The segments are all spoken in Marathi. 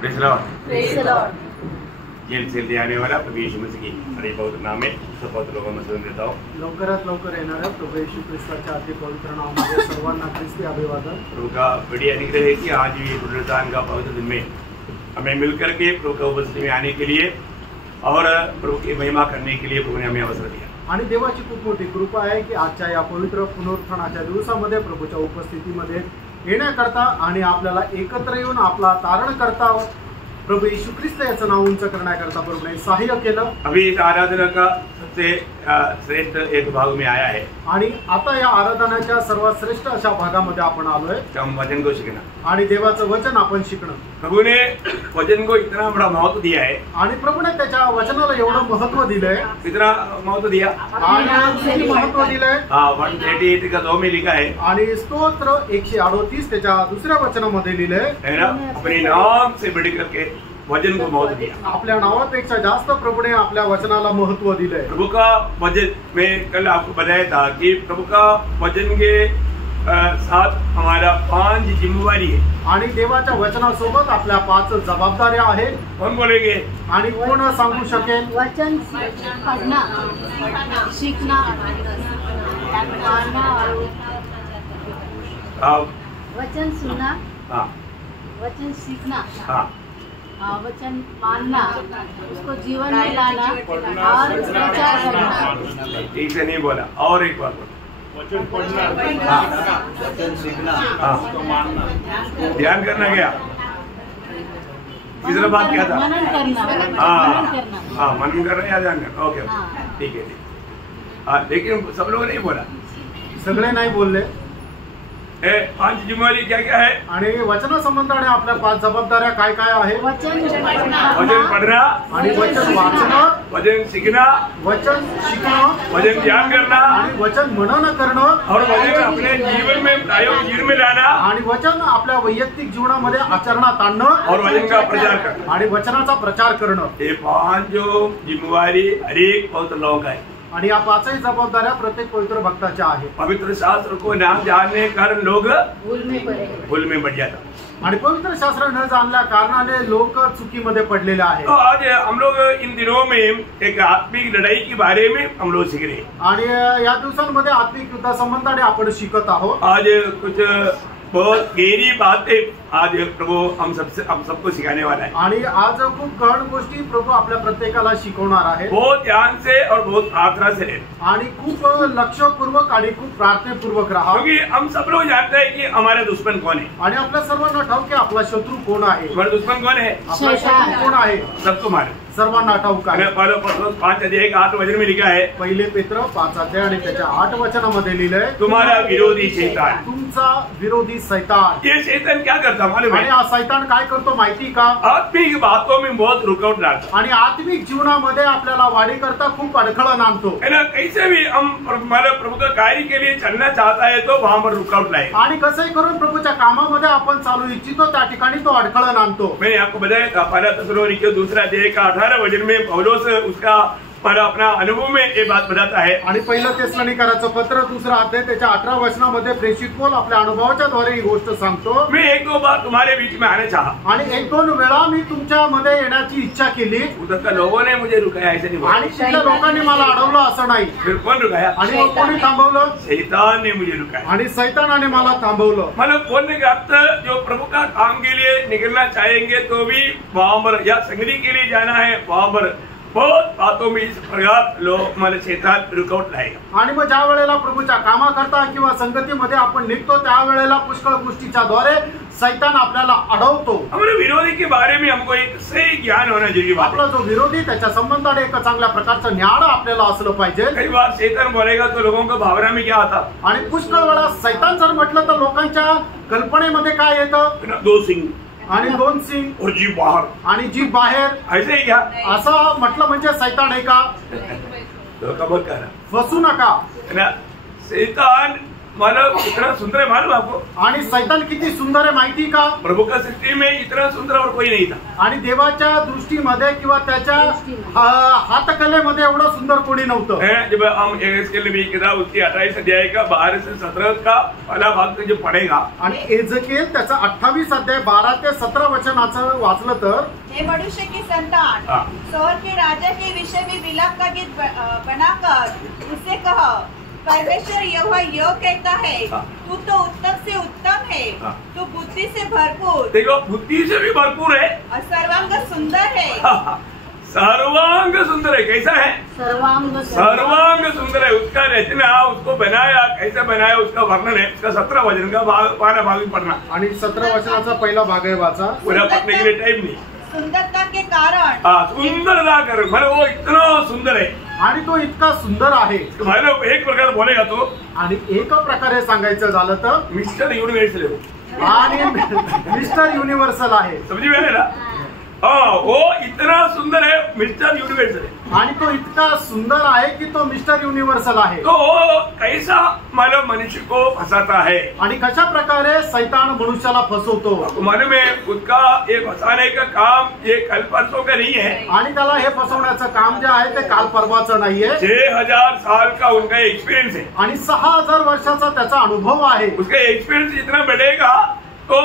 Praise the Lord. जेल से आने वाला प्रभु यीशु मसीह की बड़े पवित्र नाम में सब पवित्र लोगों में सुन देता हूँ। लवकरात लवकर येणाऱ्या प्रभू येशू ख्रिस्ताच्या अति पवित्र नामामध्ये सर्वांना ख्रिस्ती अभिवादन। प्रभु का बड़ी अनुग्रह है कि आज ये पुनरुत्थान का पवित्र दिन में हमें मिलकर के प्रभु का उपस्थिति में आने के लिए और प्रभु की महिमा करने के लिए प्रभु ने हमें अवसर दिया। आणि देवाची खूप मोठी कृपा आहे की आजच्या या पवित्र पुनरुत्थानाच्या दिवसामध्ये प्रभूच्या उपस्थितीमध्ये येण्याकरता आणि आपल्याला एकत्र येऊन आपला तारण करता प्रभु यीशु ख्रिस्त याचं नाव उंच करण्याकरता प्रभूने सहाय्य केलं। अभी इस आराधना का सबसे श्रेष्ठ एक भाग में आया है आणि आता या आराधनाच्या सर्वात श्रेष्ठ अशा भागामध्ये आपण आलोय। हम वचन को सीखना आणि देवाचं वचन आपण शिकणं। प्रभु ने वचन को इतना बड़ा महत्व दिया है आणि प्रभूने त्याच्या वचनाला एवढं महत्व दिलंय। इतना महत्व दिया आणि महत्व दिलंय। 138 का 2 में लिखा है आणि स्तोत्र 138 त्याच्या दुसऱ्या वचनामध्ये लिहिलंय है ना, अपने नाम से बढ़ करके वचन को महत्व दिया। आपल्या नावापेक्षा जास्त प्रभूने आपल्या वचनाला महत्व दिलंय। प्रभु का वचन में कल आपको बताया था कि प्रभु का वचन के साथ हमारा 5 जिम्मेवारी है आणि देवाच्या वचनासोबत आपल्या 5 जबाबदाऱ्या आहेत। कौन बोलेंगे आणि कोण सांगू शकेल? वचन पढ़ना, सीखना, मानना और वचन सुनना, हाँ वचन सीखना, हाँ वचन मानना, उसको जीवन में लाना और प्रचार करना। ठीक से नहीं बोला, और एक बार बोला। वचन पढ़ना, वचन सीखना, उसको मानना, ध्यान करना क्या? तीसरा बात क्या था? मनन करना। हाँ मनन करना या ध्यान करना। ओके ठीक है हाँ, लेकिन सब लोग नहीं बोला। सगळे नाही बोलले। 5 जिम्मेवारी क्या क्या है? आणि वचनासंबंधाने आपल्या 5 जबाबदाऱ्या काय काय आहेत? वचन पढ़ना आणि वचन वाचणं, वचन सीखना, वचन शिकणं, वचन ध्यान करना आणि वचन मनन करणं और वचन अपने जीवन में प्रायोगिक जीवन में लाना आणि वचन आपल्या वैयक्तिक जीवनामध्ये आचरणात आणणं और वचन का प्रचार करना। आणि वचनाचा प्रचार करणं। ये 5 जो जिम्मेवारी हर एक पवित्र लोगों का है आणि या 5ही जबाबदाऱ्या प्रत्येक पवित्र भक्ताच्या आहेत। पवित्र शास्त्र को ना जानने के कारण लोग भूल में बढ़ जाता आणि पवित्र शास्त्र न जाणल्या कारणाने लोक चुकीमध्ये पडलेले आहेत। तो आज हम लोग इन दिनों में एक आत्मिक लड़ाई के बारे में हम लोग सीख रहे हैं। आणि या दिवसांमध्ये आत्मिक युद्धासंबंधाने आपण शिकत आहोत। आज कुछ बहुत गहरी बातें आज प्रभु हम सबको सिखाने वाला है। आणि आज खूप गहन गोष्टी प्रभू आपल्या प्रत्येकाला शिकवणार आहेत। बहुत ध्यान से और बहुत प्रार्थना से रहे आणि खूप लक्षपूर्वक आणि खूप प्रार्थनापूर्वक राहा। क्योंकि हम सब लोग जानते हैं कि हमारा दुश्मन कौन है। आणि आपल्या सर्वांना ठाऊक आहे आपला शत्रू कोण आहे। हमारा दुश्मन कौन है? आपला शत्रू कोण आहे? सबको मालूम, सर्वांना ठाऊक आहे। पहले पत्रोस 5:8 वचन में लिखा है, पहिले पेत्र 5 अध्याय आणि त्याच्या 8 वचनामध्ये लिहिलंय, तुम्हारा विरोधी शैतान। तुमचा विरोधी शैतान। ये शैतान क्या करता मालूम आणि है? हा शैतान काय करतो माहिती का? आत्मिक बातों में बहुत रुकावट डालता आणि आत्मिक जीवनामध्ये आपल्याला वाढी करता खूप अडखळण आणतो। है ना। कैसे भी हम हमारे प्रभु का कार्य के लिए चलना चाहता है तो वहां पर रुकावट लाए। आणि कसंही करून प्रभूच्या कामामध्ये आपण चालू इच्छितो त्या ठिकाणी तो अडखळण आणतो। मैंने आपको बताया था पहला थिस्सलुनीके 2 अध्याय का 18 वचन में पौलुस उसका अपना अनुभव में ये बात बताता है। आणि पहिलं तेसलोनिकराचं पत्र 2 अध्याय त्याच्या 18 वचनामध्ये प्रेषित पौल आपल्या अनुभवाच्या द्वारे ही गोष्ट सांगतो। मैं 1-2 बार तुम्हारे बीच में आने चाहा आणि 1-2 वेळा मी तुमच्या मध्ये येण्याची इच्छा केली। उधर का लोगों ने मुझे रुकाया, ऐसे नहीं बोला। आणि तिथल्या लोकांनी मला अडवलं असं नाही। फिर कौन रुकाया? आणि मग कोणी थांबवलं? शैतान ने मुझे रुकाया। आणि शैतानाने मला थांबवलं। मतलब बोलने का अर्थ जो प्रभु का काम के लिए निकलना चाहेंगे तो भी वहां पर या संगति के लिए जाना है वहां पर बहुत बातों में इस प्रकार लोग हमारे शैतान रुकावट लाएगा। आणि मग ज्या वेळेला प्रभूच्या कामाकरता किंवा संगतीमध्ये आपण निघतो त्यावेळेला पुष्कळ गोष्टीच्या द्वारे शैतान आपल्याला अडवतो। हमारे विरोधी के बारे में हमको एक सही ज्ञान होना जरूरी बात आपला जो विरोधी त्याच्या संबंधाने एक चांगल्या प्रकारचं ज्ञान आपल्याला असलं पाहिजे। कई बार शैतान बोलेगा तो लोगों को भावना में क्या आता? आणि पुष्कळ वेळा शैतान जर म्हटलं तर लोकांच्या कल्पनेमध्ये काय येतं? 2 सिंग आणि 2 सिंग और जीभ बाहर आणि जीभ बाहेर, ऐसे ही क्या? असं म्हटलं म्हणजे शैतान आहे का? धोखा मत करा, फसू नका। है ना। शैतान मानव इतना सुंदर है मालूम आपको? आणि सैतान किती सुंदर आहे माहिती का? प्रभु का सृष्टि में इतना सुंदर और कोई नहीं था। आणि देवाच्या दृष्टीमध्ये किंवा त्याच्या हातकलेमध्ये एवढं सुंदर कोणी नव्हतं। जब हम एहेजकेल नबी की किताब उसकी 28 अध्याय का 12 से 17 का पहला भाग जो पढ़ेगा, आणि एहेजकेल त्याचा 28 अध्याय 12 ते 17 वचनाचं वाचलं तर, हे मनुष्य की संतान, सोर के राजा के विषय में विलाप का गीत बनाकर उससे कह, परमेश्वर यहोवा यो कहता है, तू तो उत्तम से उत्तम है, तू बुद्धि से भरपूर, देखो बुद्धि से भी भरपूर है और सर्वांग सुंदर है। सर्वांग सुंदर है। कैसा है? सर्वांग सुंदर है। उसका रचना, उसको बनाया, कैसे बनाया उसका वर्णन है। उसका 17 वचन का पहला भाग पढ़ना, आणि 17 वचनाचा पहिला भाग आहे वाचा। पूरा पढ़ने के लिए टाइम नहीं। सुंदरता के कारण, सुंदरता कारण, मतलब वो इतना सुंदर है आणि तो इतका सुंदर आहे, मतलब एक प्रकार बोलेगा तो, आणि एका प्रकारे सांगायचं झालं तर मिस्टर यूनिवर्सल आणि मिस्टर युनिव्हर्सल आहे। समझी में ना? वो इतना सुंदर है, मिस्टर यूनिवर्सल है। आणि तो इतका सुंदर आहे की तो मिस्टर युनिव्हर्सल आहे। तो कैसा मानव मनुष्य को फंसाता है, आणि कशा प्रकारे सैतान मनुष्याला फसवतो। मालूम है उसका एक फंसाने का काम ये कल परसों का नहीं है, आणि त्याला हे फसवण्याचं काम जे आहे ते काल परवाचं नाहीये। 6000 साल का उनका एक्सपीरियंस है, आणि 6000 वर्षाचा त्याचा अनुभव आहे। उसका एक्सपीरियंस जितना बढ़ेगा तो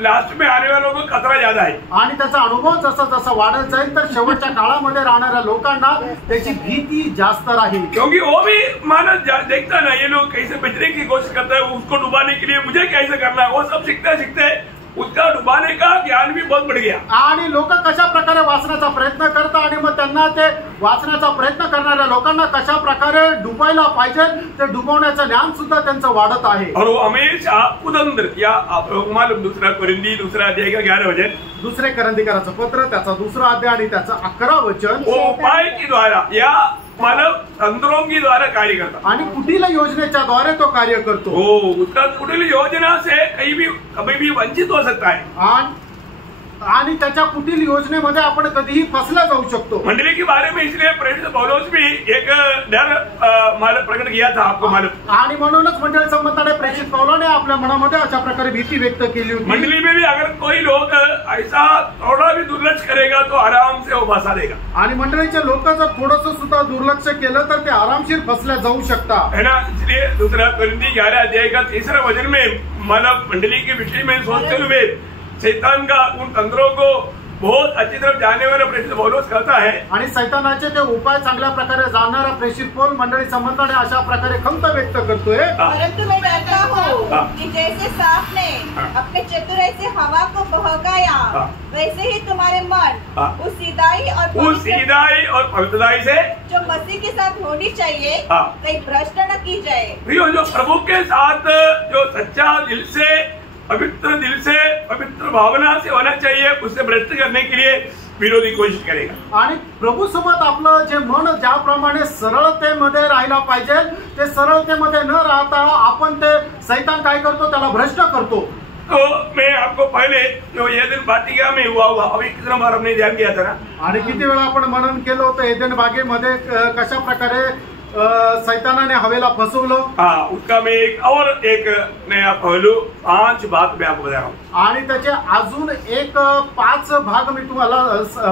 लास्ट में आने वालों को खतरा ज्यादा है। आणि त्याचा अनुभव जसा जसा वाढत जाईल तर शेवटच्या काळामध्ये राहणाऱ्या लोकांना त्याची भीती जास्त राहील। क्योंकि वो भी मानव देखता ना, ये लोग कैसे बचने की कोशिश करता है, उसको डुबाने के लिए मुझे कैसे करना है, वो सब सीखते सीखते उसका डुबाने का ज्ञान भी बहुत बढ़ गया। आणि लोक कशा प्रकारे वाचण्याचा प्रयत्न करतात आणि मग त्यांना ते वाचण्याचा प्रयत्न करणाऱ्या लोकांना कशा प्रकारे डुबायला पाहिजे ते डुबवण्याचं ज्ञान सुद्धा त्यांचं वाढत आहे। और वो हमेशा उदंद्र या आप लोग मालूम, दूसरा कोरिंदी 2 अध्याय का 11 वचन, दुसरे करंदीकराचं पत्र त्याचा 2 अध्याय आणि त्याचं 11 वचन, वो उपाय के द्वारा या मानव तंत्रों के द्वारा कार्य करता, आणि कुटील योजनेच्या द्वारे तो कार्य करतो। हो, उसका कुटिल योजना से कभी भी वंचित हो सकता है, आणि त्याच्या कुटील योजनेमध्ये आपण कधीही फसला जाऊ शकतो। मंडली के बारे में इसलिए प्रेरित पौलुस भी एक डर मालूम प्रकट किया था, आपको मालूम। आणि म्हणूनच मंडळी संबंधाने प्रेषित पौलाने आपल्या मनामध्ये अशा प्रकारे भीती व्यक्त केली होती। मंडली में भी अगर कोई लोग ऐसा थोड़ा भी दुर्लक्ष करेगा तो आराम से वो फंसा देगा। आणि मंडळीचे लोक जर थोडंसं सुद्धा दुर्लक्ष केलं तर ते आरामशीर फसल्या जाऊ शकतात, है ना। इसलिए 2 कोरिंथी 11 अध्याय का 3 वचन में मानव मंडली के विषय में सोचते हुए शैतान का उन तंत्रों को बहुत अच्छी तरह जानने वाला प्रेषित पौलुस कहता है, आणि सैतानाचे ते उपाय चांगल्या प्रकारे जाणणारा प्रेषित पौल मंडळी संबंधाने अशा प्रकारे खंत व्यक्त करतोय। परंतु मैं डरता हूँ कि जैसे सांप ने अपने चतुराई से हवा को बहकाया, वैसे ही तुम्हारे मन उस सीधाई और पवित्रताई से जो मसीह के साथ होनी चाहिए कहीं भ्रष्ट न की जाए। जो प्रभु के साथ जो सच्चा दिल से, पवित्र दिल से, पवित्र भावना से होना चाहिए, उससे भ्रष्ट करने के लिए विरोधी कोशिश करेगा। आणि प्रभू सोबत आपलं जे मन ज्याप्रमाणे सरळतेमध्ये राहायला पाहिजे ते सरळतेमध्ये न राहता आपण ते सैतान काय करतो, त्याला भ्रष्ट करतो। तो मैं आपको पहले जो एदेन वाटिका में हुआ अभी कितना बार हमने ध्यान किया था ना, आणि किती वेळा आपण मनन केलं होतं एदेन बागेमध्ये कशा प्रकारे सैतानाने हवेला फसवलं। उसका मैं एक नया पहलू 5 बात मैं आपको बता रहा हूँ, आणि त्याचे अजून एक 5 भाग मी तुम्हाला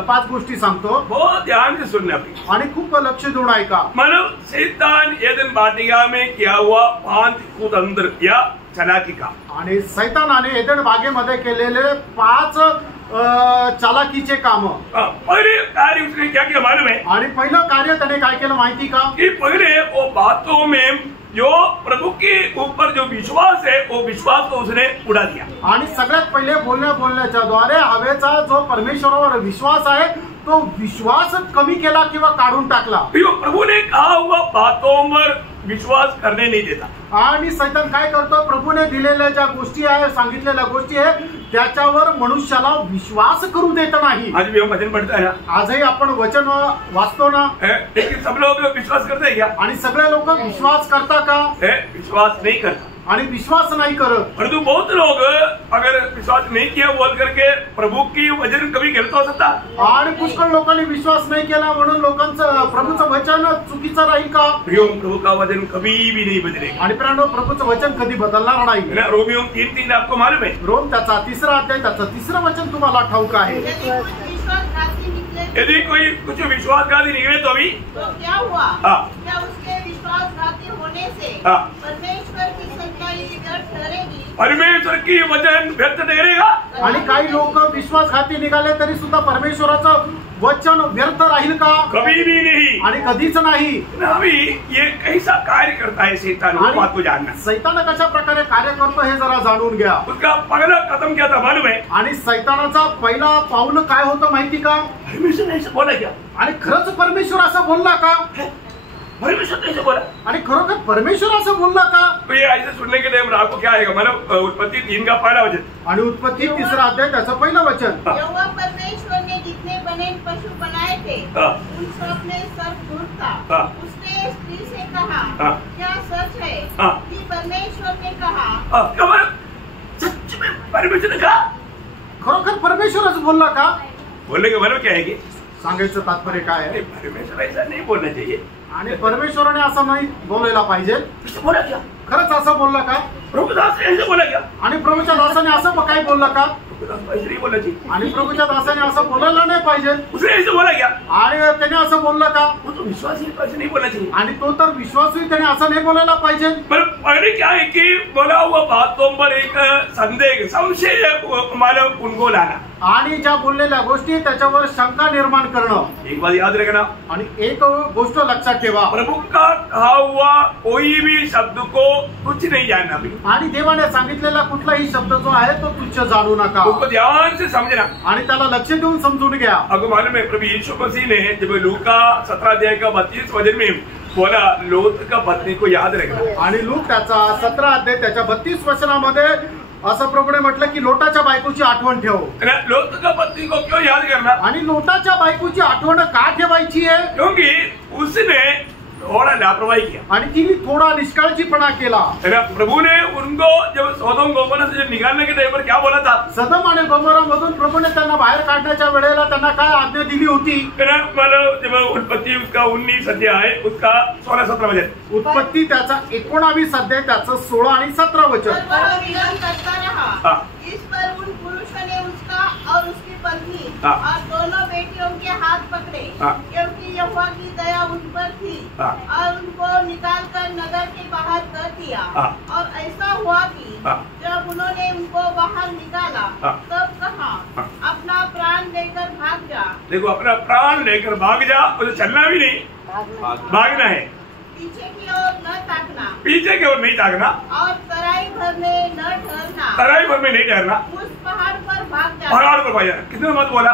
5 गोष्टी सांगतो, बहुत ध्यान से सुनना आपकी, आणि खूप लक्ष देऊन ऐका। मानव शैतान एदेन वाटिका में किया हुआ 5 कुतंत्र या चालाकी का, आणि सैतानाने एदेन बागेमध्ये केलेले 5 चालाकीचे काम। पहले कार्य उसने क्या किया मालूम है? आणि पहिलं कार्य त्याने काय केलं माहिती का? कि पहले वो बातों में जो प्रभु के ऊपर जो विश्वास है वो विश्वास को उसने उड़ा दिया। आणि सगळ्यात पहिले बोलण्याच्या द्वारे हवेचा जो परमेश्वरावर विश्वास आहे तो विश्वास कमी केला किंवा काढून टाकला। प्रभु ने कहा हुआ बातों पर विश्वास करने नहीं देता। आणि सैतान काय करतो, प्रभूने दिलेल्या ज्या गोष्टी आहे, सांगितलेल्या गोष्टी आहे त्याच्यावर मनुष्याला विश्वास करू देत नाही। आज भी हम वचन पढ़ते हैं ना, आजही आपण वचन वाचतो ना, लेकिन सब लोग विश्वास करते हैं क्या? आणि सगळे लोक विश्वास करता का? विश्वास नहीं करता। आणि विश्वास नाही करत. परंतु बहुत लोग अगर विश्वास नहीं किया बोल करके प्रभु की वचन कभी गलत हो सकता. आणि पुष्कळ लोकांनी विश्वास नाही केला म्हणून लोकांचं प्रभूचं वचन चुकीचं राहील का? प्रियोम प्रभु का वचन कभी भी नहीं बदलेगा. आणि प्रियांनो, प्रभूचं वचन कधी बदलणार नाही. रोमियो 3:3 आपको मालूम है. रोम त्याचा 3रा अध्याय त्याचं 3रं वचन तुम्हाला ठाऊक आहे. यदि कोई कुछ विश्वासघाती निकले तो भी तो क्या हुआ? क्या उसके विश्वासघाती होने से परमेश्वर की सच्चाई व्यर्थ ठहरेगी? परमेश्वर की वचन व्यर्थ ठहरेगा. आणि काही लोक विश्वासघाती निघाले तरी सुद्धा परमेश्वराचं वचन व्यर्थ राहील का? कभी भी नहीं. आणि कधीच नाही. अभी ये कैसा कार्य करता है शैतान, वो बात को जानना. सैतान कशा प्रकारे कार्य करतो हे जरा जाणून घ्या. उसका पहला कदम क्या था मालूम है? आणि सैतानाचा पहिला पाऊल काय होतं माहिती का? परमेश्वर ने ऐसे बोला क्या? आणि खरंच परमेश्वर असं बोलला का? परमेश्वर ने ऐसे बोला. आणि खरोखर परमेश्वर असं बोलला का? तो ये ऐसे सुनने के टाइम आपको क्या आएगा? मतलब उत्पत्ति 3 का पहला वचन. आणि उत्पत्ती 3रा अध्याय त्याचं पहिलं वचन. यहोवा परमेश्वर ने जितने बने पशु बनाए थे उन सब में सर्वभूत था. उसने स्त्री से कहा, क्या सच है कि परमेश्वर ने कहा? सच में परमेश्वर ने कहा? खरोखर परमेश्वरच बोलला का? बोलने का मतलब क्या है? सांगायचं तात्पर्य काय आहे? परमेश्वर ऐसा नहीं बोलना चाहिए. आणि परमेश्वराने असं नाही बोलायला पाहिजे. बोला क्या? खरंच असं बोलला का? प्रभुदास ऐसे बोला क्या? आणि प्रभूच्या दासाने असं काय बोलला का? प्रभुदास ऐसे नहीं बोलना चाहिए. आणि प्रभूच्या दासाने असं बोलायला नाही पाहिजे. उसने ऐसे बोला क्या? आणि त्याने असं बोललं का? वो तो विश्वास ही ऐसे नहीं बोलना चाहिए. आणि तो तर विश्वासही त्याने असं नाही बोलायला पाहिजे. पर पहले क्या है कि बोला हुआ बातों पर एक संदेह संशय मानव उनको लाना. आणि ज्या बोललेल्या गोष्टी त्याच्यावर शंका निर्माण करणं. एक बात याद रखना. आणि एक गोष्ट लक्षात ठेवा, प्रभु का कहा हुआ कोई भी शब्द को तुच्छ नहीं जानना भी. आणि देवाने सांगितलेला कुठलाही शब्द जो आहे तो तुच्छ जाणू नका. उसको ध्यान से समझना. आणि त्याला लक्ष देऊन समजून घ्या. आपको मालूम है प्रभु यीशु मसीह ने जब लूका 17 अध्याय का 32 वचन में बोला लोत का पत्नी को याद रखना. आणि लूक त्याचा 17 अध्याय त्याच्या 32 वचनामध्ये असं प्रभूने म्हटलं की लोटाच्या बायकोची आठवण ठेव. लोत का पत्नी को क्यों याद करना? आणि लोटाच्या बायकोची आठवण का ठेवायची आहे? क्योंकि उसने थोड़ा लापरवाही किया. आणि तिने थोडा निष्काळजीपणा केला. प्रभु ने उनको जब सोदोम गोमोरा से निकालने के टाइम पर क्या बोला था? सदम आणि गोमोरा मधून प्रभूने त्यांना बाहेर काढण्याच्या वेळेला त्यांना काय आज्ञा दिली होती? मतलब जब उत्पत्ति उसका 19 अध्याय उसका 16-17 वचन. उत्पत्ती त्याचा 19 अध्याय त्याचं 16 आणि 17 वचन. करता रहा. इस पर उन पुरुषों ने उसका और उसकी पत्नी और दोनों बेटियों के हाथ पकड़े क्योंकि यहोवा की दया उन पर थी और उनको निकालकर नगर के बाहर कर दिया. और ऐसा हुआ कि जब उन्होंने उनको बाहर निकाला तब कहा, अपना प्राण लेकर भाग जा. देखो, अपना प्राण लेकर भाग जा. उसे चलना भी नहीं, भागना है. पीछे की ओर न ताकना. पीछे की ओर नहीं ताकना. और तराई भर में न ठहरना. तराई भर में नहीं ठहरना. उस पहाड़ पर भाग जा. पहाड़ पर भाग जाना. कितने बात बोला?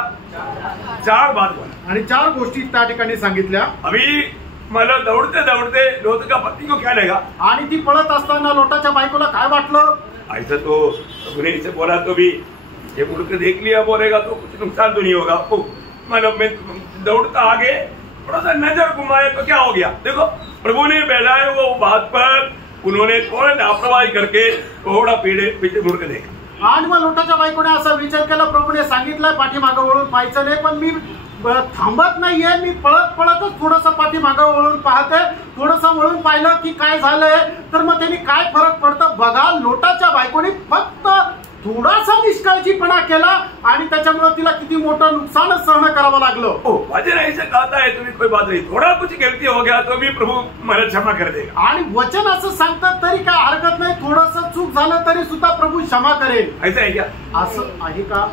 4 बात बोला. आणि 4 गोष्टी त्या ठिकाणी सांगितल्या. अभी मतलब दौड़ते दौड़ते लोट का पत्नी को क्या लगा? आणि ती पळत असताना लोटाच्या बायकोला काय वाटलं? ऐसा तो उन्हें इसे बोला तो भी ये मुड़ के देख लिया बोलेगा तो कुछ नुकसान तो नहीं होगा. मतलब मैं दौड़ता आगे थोड़ा सा नजर घुमाया तो क्या हो गया? देखो, प्रभु ने बैठाए वो बात पर उन्होंने थोड़ा लापरवाही करके थोड़ा पीछे मुड़ के देखा. आणि मग लोटाच्या बायकोने असा विचार केला, प्रभूने सांगितलंय पाठीमागं वळून पाहायचं नाही, पण मी थांबत नाहीये. मी पळतच थोडंसं पाठीमागं वळून पाहते. थोडंसं वळून पाहिलं की काय झालंय, तर मग त्यांनी काय फरक पडतं बघा. लोटाच्या बायकोने फक्त थोडासा निष्काळजीपणा केला आणि त्याच्यामुळे तिला किती मोठं नुकसान सहन करावं लागलं. वचन ऐसे कहता है तुम्हें कोई बात नहीं, थोड़ा कुछ गलती हो गया तो भी प्रभु मला क्षमा कर देगा. आणि वचन असं सांगतात तरी काय हरकत नाही. थोडंसं चूक झालं तरी सुद्धा प्रभू क्षमा करेल. ऐसा है क्या? असं आहे का?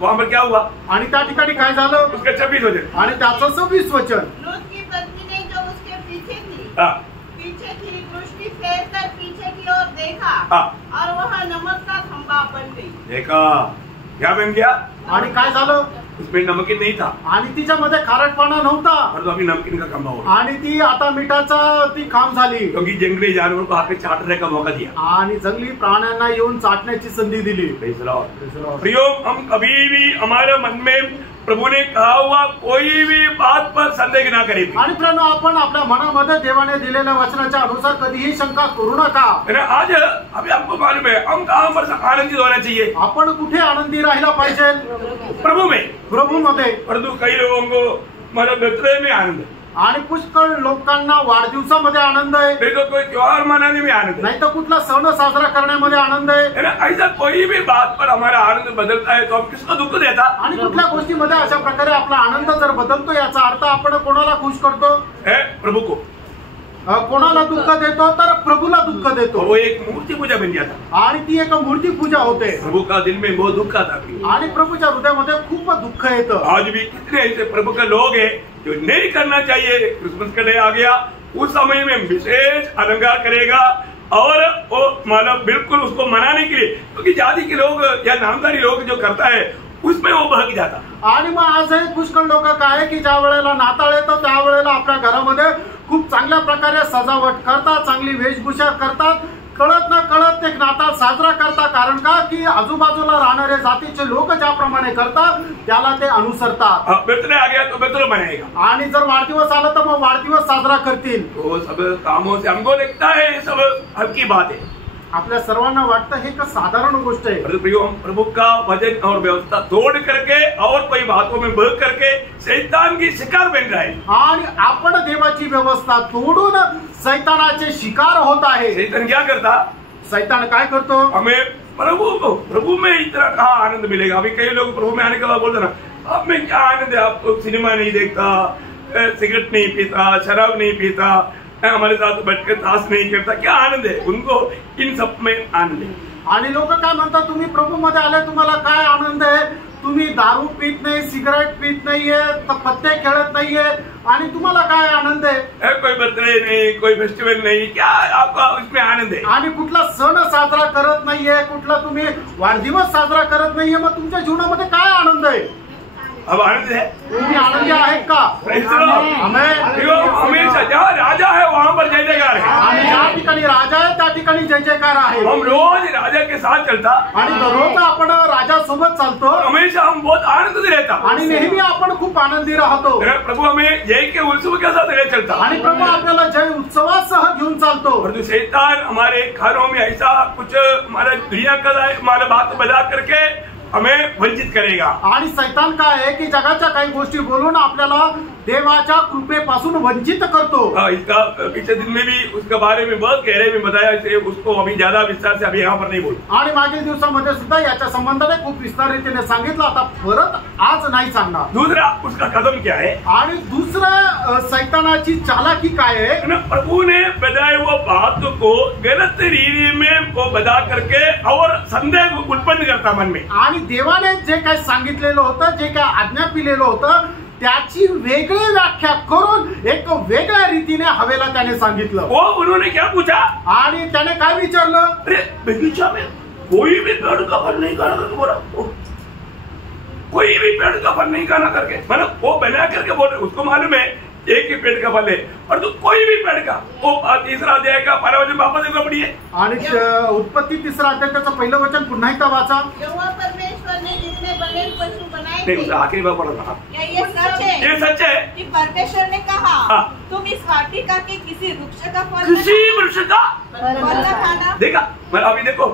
वहां पर क्या हुआ? आणि त्या ठिकाणी काय झालं? उसका 26 वचन आणि त्याचं 26 वचन. लूत की पत्नी ने जो उसके पीछे थी दृष्टि फेर कर पीछे की ओर देखा और वह नमक का खंभा बन गई. देखा क्या बन गया? आणि काय झालं? उसमें नमकीन नहीं था आणि तिच्यामध्ये खारटपणा नव्हता. और तो अभी नमकीन का खंभा हो आणि ती आता मिठाचा ती खांब झाली. क्योंकि जंगली जानवर को आके चाटने का मौका दिया आणि जंगली प्राण्यांना येऊन चाटण्याची संधी दिली. प्रियो, हम कभी भी हमारे मन में प्रभु ने कहा हुआ कोई भी बात पर संदेह ना करे। आणि प्रियानो, आपण आपल्या मनामध्ये देवाने दिलेल्या वचनाच्या अनुसार कधीही शंका करू नका। आज अभी हमको मालूम है हम कहाँ पर आनंदित होना चाहिए। आपण कुठे आनंदी राहिला पाहिजे? प्रभु में, प्रभु मध्ये। परंतु कई लोगों को मतलब बर्थडे में आनंद है, आणि पुष्कळ लोकांना वाढदिवसामध्ये आनंद आहे, तो कोई त्योहार मनाने में आनंद है, नाही तर कुठला सण साजरा करण्यामध्ये आनंद आहे। ऐसा कोई भी बात पर हमारा आनंद बदलता है तो हम किसको दुःख देता? आणि कुठल्या गोष्टीमध्ये अशा प्रकारे आपला आनंद जर बदलतो याचा अर्थ आपण कोणाला खुश करतो? प्रभु को। कोणाला दुःख देतो? तर प्रभूला दुःख देतो। वो एक मूर्ति पूजा बन जाता आणि ती एक मूर्ती पूजा होते। प्रभु का दिल में बहुत दुःख आता आणि प्रभूच्या हृदयामध्ये खूप दुःख येतं। आज भी कितने ऐसे प्रभु के लोग हैं जो नहीं करना चाहिए। क्रिसमस का डे आ गया, उस समय में विशेष अलंकार करेगा और वो मानव बिल्कुल उसको मनाने के लिए, क्योंकि जाति के लोग या नामधारी लोग जो करता है उसमें वो बहक जाता। आणि मग आज हे पुष्कळ लोक काय की ज्या वेळेला नाताळ येतो त्यावेळेला आपल्या घरामध्ये खूप चांगल्या प्रकारे सजावट करतात, चांगली वेशभूषा करतात, कळत न कळत ते नाताळ साजरा करतात। कारण का की आजूबाजूला राहणारे जातीचे लोक ज्याप्रमाणे करतात त्याला ते अनुसरतात। बर्थडे आ गया तो बर्थडे मनाएगा, आणि जर वाढदिवस आला तर मग वाढदिवस साजरा करतील। वो सब कामों से हमको लगता है सब हल्की बात है, आपल्या सर्वांना वाटतं हे एक साधारण गोष्ट आहे। प्रभु का वचन और व्यवस्था तोड़ करके और कोई बातों में बह करके शैतान की शिकार बन रहा है, आणि आपण देवाची व्यवस्था तोडून शैतानाचे शिकार होत आहे। शैतान क्या करता? शैतान काय करतो? हमें प्रभु में इतना कहाँ आनंद मिलेगा। अभी कई लोग प्रभु में आने के बाद बोलते ना, अब में क्या आनंद है, आप तो सिनेमा नहीं देखता, सिगरेट नहीं पीता, शराब नहीं पीता, हमारे साथ बैठकर ताश नहीं करता, क्या आनंद है? उनको इन सब में आनंद है। आणि लोक काय म्हणतात, तुम्ही प्रभू मध्ये आले तुम्हाला काय आनंद आहे? तुम्ही दारू पीत नाही, सिगरेट पीत नाहीये, पत्ते खेळत नाहीये, आणि तुम्हाला काय आनंद आहे? कोई बर्थडे नहीं, कोई फेस्टिवल नहीं, क्या आपका उसमें आनंद है? आणि कुठला सण साजरा करत नाहीये, कुठला तुम्ही वाढदिवस साजरा करत नाहीये, मग तुमच्या जीवनामध्ये काय आनंद आहे? अब आनंद है? तुम्ही आनंदी आहेत का? हमेशा जहाँ राजा है वहाँ पर जय जयकार है, आणि ज्या ठिकाणी राजा आहे त्या ठिकाणी जय जयकार आहे। हम रोज राजा के साथ चलता, आणि दररोज आपण राजा सोबत चालतो, हमेशा हम बहुत आनंद रहता, आणि नेहमी आपण खूप आनंदी राहतो। प्रभु हमें जय के उत्सव के साथ ले चलता, आणि प्रभु आपल्याला जय उत्सवासह घेऊन चालतो। परंतु शैतान हमारे घरों में ऐसा कुछ हमारे दुनिया का हमारे बात बजा करके हमें वंचित करेगा। आणि शैतान काय आहे की जगाच्या काही गोष्टी बोलून आपल्याला देवाच्या कृपेपासून वंचित करतो। इसका पिछले दिन में भी उसके बारे में बहुत गहरे में बताया, इसलिए उसको अभी ज्यादा विस्तार से अभी यहाँ पर नहीं बोल। आणि मागील दिवसामध्ये सुद्धा याच्या संबंधाने खूप विस्तार रीतीने सांगितलं, आता परत आज नाही सांगणार। दूसरा उसका कदम क्या है? आणि दुसरा शैतानाची चालाकी काय आहे? प्रभु ने बताए वो बात को गलत रीति में वो बता करके और संदेह उत्पन्न करता मन में। आणि देवाने जे काही सांगितलेलं होतं, जे काही आज्ञा पिलेलं होतं त्याची वेगळी व्याख्या करून एक वेगळ्या रीतीने हवेला त्याने सांगितलं। वो उन्होंने क्या पूछा? आणि त्याने काय विचारलं? अरे बगीचा में कोई भी पेड़ का फल नहीं खाना करके बोला, कोई भी पेड़ का फल नहीं खाना करके, मतलब वो बना करके बोल रहे, उसको मालूम है एक ही पेड़ का फल है, पर तो कोई भी पेड़ का, वो तीसरा अध्याय का 12 वचन वापस एकदा पढिए। आणि उत्पत्ति 3 अध्याय त्याचं पहिलं वचन पुन्हा एकदा वाचा। यहोवा परमेश्वर ने जितने बड़े पशु बनाए नहीं, उसे आखिरी बार पढ़ा था। क्या ये सच है? ये सच है कि परमेश्वर ने कहा हाँ। तुम इस वाटिका के किसी वृक्ष का फल किसी वृक्ष का फल न खाना। देखा, मैं अभी देखो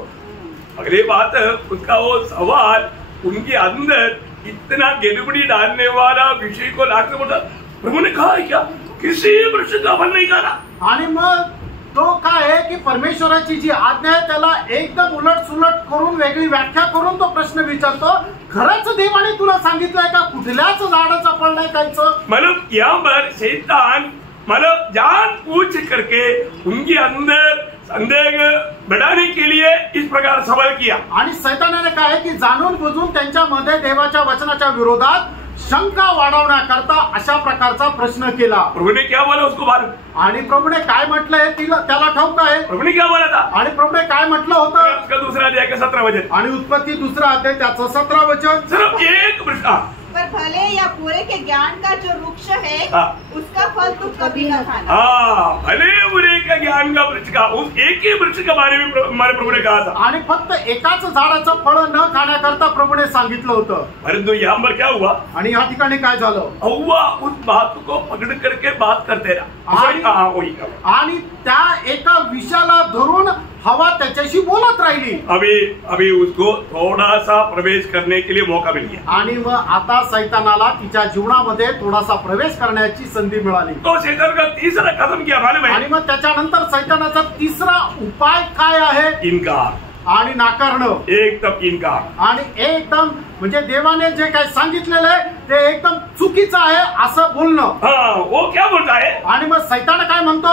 अगली बात, उसका वो सवाल उनके अंदर इतना गड़बड़ी डालने वाला विषय को लाकर बोला, प्रभु ने कहा है क्या किसी वृक्ष का फल नहीं खाना? आणि मग तो काय आहे की परमेश्वराची जी आज्ञा आहे त्याला एकदम उलट सुलट करून वेगळी व्याख्या करून तो प्रश्न विचारतो, खरंच देवाने तुला सांगितलंय का कुठल्याच झाडाचं फळ नाही खायचं? मतलब यहाँ पर शैतान मतलब जान पूछ करके उनके अंदर संदेह बढ़ाने के लिए इस प्रकार सवाल किया। आणि शैतानाने काय की जाणून बुजून त्यांच्यामध्ये देवाच्या वचनाच्या विरोधात शंका वाढवण्याकरता अशा प्रकारचा प्रश्न केला। प्रभु ने क्या बोला उसको मालूम? आणि प्रभूने काय म्हटलंय त्याला ठाऊक आहे। प्रभु ने क्या बोला था? आणि प्रभूने काय म्हटलं होतं? उसका दूसरा अध्याय का 17 वचन आणि उत्पत्ति 2 अध्याय त्याचं 17 वचन। सिर्फ एक वृक्ष, पर भले या बुरे के ज्ञान का जो वृक्ष है हाँ। उसका फल तुम कभी न खाना। हाँ, भले बुरे का ज्ञान का वृक्ष का, उस एक ही वृक्ष के बारे में हमारे प्रभु ने कहा था। आणि फक्त एकाच झाडाचं फळ न खाण्याकरता प्रभूने सांगितलं होतं। परंतु यहाँ पर क्या हुआ, आणि या ठिकाणी काय झालं, हव्वा उस बात को पकड़ करके बात करते रहा। आणि त्या एका विषयाला धरून हवा त्याच्याशी बोलत राहिली। अभी उसको थोड़ा सा प्रवेश करने के लिए मौका मिल गया। आणि मग आता सैतानाला तिच्या जीवनामध्ये थोडासा प्रवेश करण्याची संधी मिळाली। तो शैतान का तीसरा कदम क्या मालूम है? आणि मग त्याच्यानंतर सैतानाचा तिसरा उपाय काय आहे, इनकार आणि नाकारणं, एकदम इनकार। आणि एकदम म्हणजे देवाने जे काय सांगितलेलं आहे ते एकदम चुकीचं आहे असं बोलणं। हाँ, वो क्या बोलता है? आणि मग सैतान काय म्हणतो,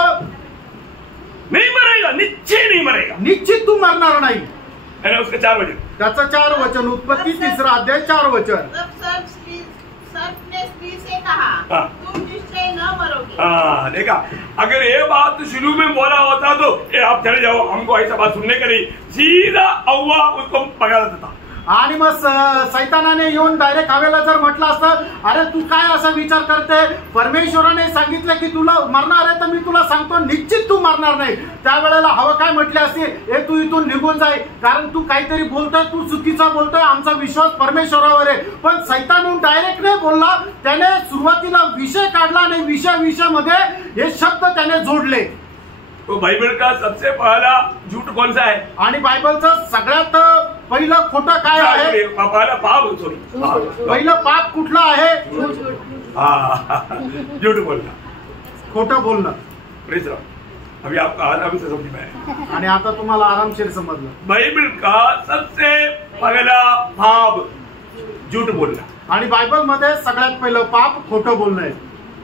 नहीं मरेगा, निश्चय नहीं मरेगा, निश्चित तू मरणार नाही। है ना, उसके 4 वचन। त्याचं 4 वचन, उत्पत्ती 3 अध्याय 4 वचन। तब सर्प ने स्त्री से कहा, हाँ। तुम निश्चय न मरोगे। हाँ, देखा, अगर ये बात शुरू में बोला होता तो ये आप चले जाओ, हमको ऐसा बात सुनने का नहीं, सीधा हव्वा उसको पकड़ा देता। आणि मग सैतानाने येऊन डायरेक्ट हवेला जर म्हटलं असतं, अरे तू काय असा विचार करते, परमेश्वराने सांगितलं की तुला मरणार आहे तर मी तुला सांगतो निश्चित तू मरणार नाही। त्यावेळेला हवा काय म्हटली असते, ए तू इथून निघून जाय, कारण तू काहीतरी बोलतोय, तू चुकीचा बोलतोय, आमचा विश्वास परमेश्वरावर आहे। पण सैतान डायरेक्ट नाही बोलला, त्याने सुरुवातीला विषय काढला आणि विषयामध्ये हे शब्द त्याने जोडले। तो बाइबल का सबसे पहला झूठ कौन सा है? आणि बायबलचं सगळ्यात पहिलं खोटं काय आहे, पहला पाप, सॉरी, पहिलं पाप कुठलं आहे, झूठ बोलना, खोटं बोलणं। प्लीज राव, अभी आपको आराम से समझ में आया। आणि आता तुम्हाला आरामशीर समजलं, बाइबल का सबसे पहला पाप झूठ बोलना। आणि बायबल मध्ये सगळ्यात पहिलं पाप खोटं बोलणं आहे।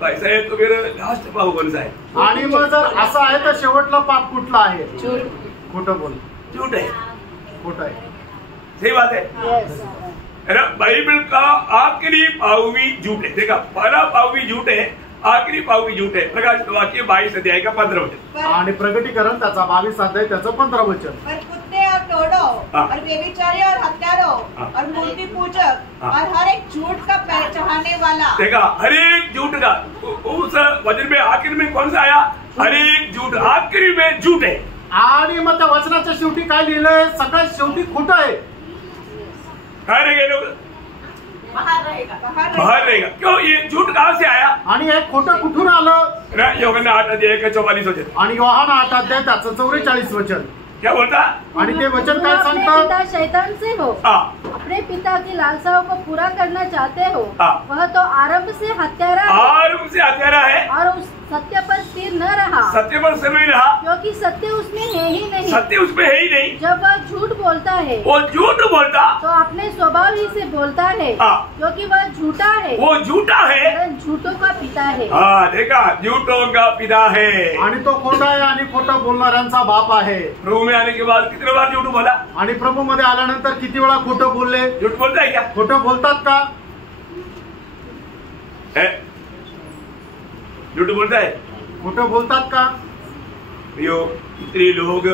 ऐसा है तो फिर लास्ट पाप कौन सा है? आणि मग जर असं आहे तर शेवटला पाप कुठला आहे, खोटं बोलणं। झूठ है, खोटं आहे, सही बात है। है ना, बाइबल का आखिरी पाव भी झूठ है। देखा, पहला पाव भी झूठ है, आखिरी पाव भी झूठ है। प्रकाशित वाक्य 22 अध्याय का 15 वचन। आणि प्रगटीकरण त्याचा 22 अध्याय त्याचं 15 वचन। पर कुत्ते और टोड़ों हाँ। और व्यभिचारी और हत्यारों हाँ। और मूर्ति पूजक हाँ। और हर एक झूठ का पैर चढ़ाने वाला। देखा, हर एक झूठ का उस वचन में आखिर में कौन सा आया? हर एक झूठ, आखिरी में झूठ है। आणि मग त्या वचनाच्या शेवटी काय लिहिलंय, सगळ्यात शेवटी खोटं आहे। कहाँ रह गए लोग? बाहर रहेगा। बाहर रहेगा। क्यों? ये झूठ कहाँ से आया? आणि हे खोटं कुठून आलं, यूहन्ना 8 अध्याय का 44 वचन। आणि योहाना 8 अध्याय त्याचं 44 वचन। क्या बोलता? आणि ते वचन काय तुम अपने सांगतं, पिता शैतान से हो, हाँ, अपने पिता की लालसाओं को पूरा करना चाहते हो। हाँ। वह तो आरंभ से हत्यारा है आरंभ से हत्यारा है, और उस सत्य पर स्थिर न रहा, सत्य पर स्थिर नहीं रहा, क्योंकि सत्य उसमें है ही नहीं। सत्य उसमें है ही नहीं। जब वह झूठ बोलता है वो झूठ बोलता, तो अपने स्वभाव ही से बोलता है, हाँ। क्योंकि वह झूठा है, वो झूठा है। वह झूठों का पिता है। हाँ, देखा, झूठों का पिता है। आणि तो खोटा आहे आणि खोटं बोलणाऱ्यांचा बाप आहे। प्रभु में आने के बाद कितने बार झूठ बोला? आणि प्रभू मध्ये आल्यानंतर किती वेळा खोटं बोलले, झूठ बोलता है क्या? खोटं बोलतात का, है? झूठ बोलता है? खोटं बोलतात का। प्रियो, इतने लोग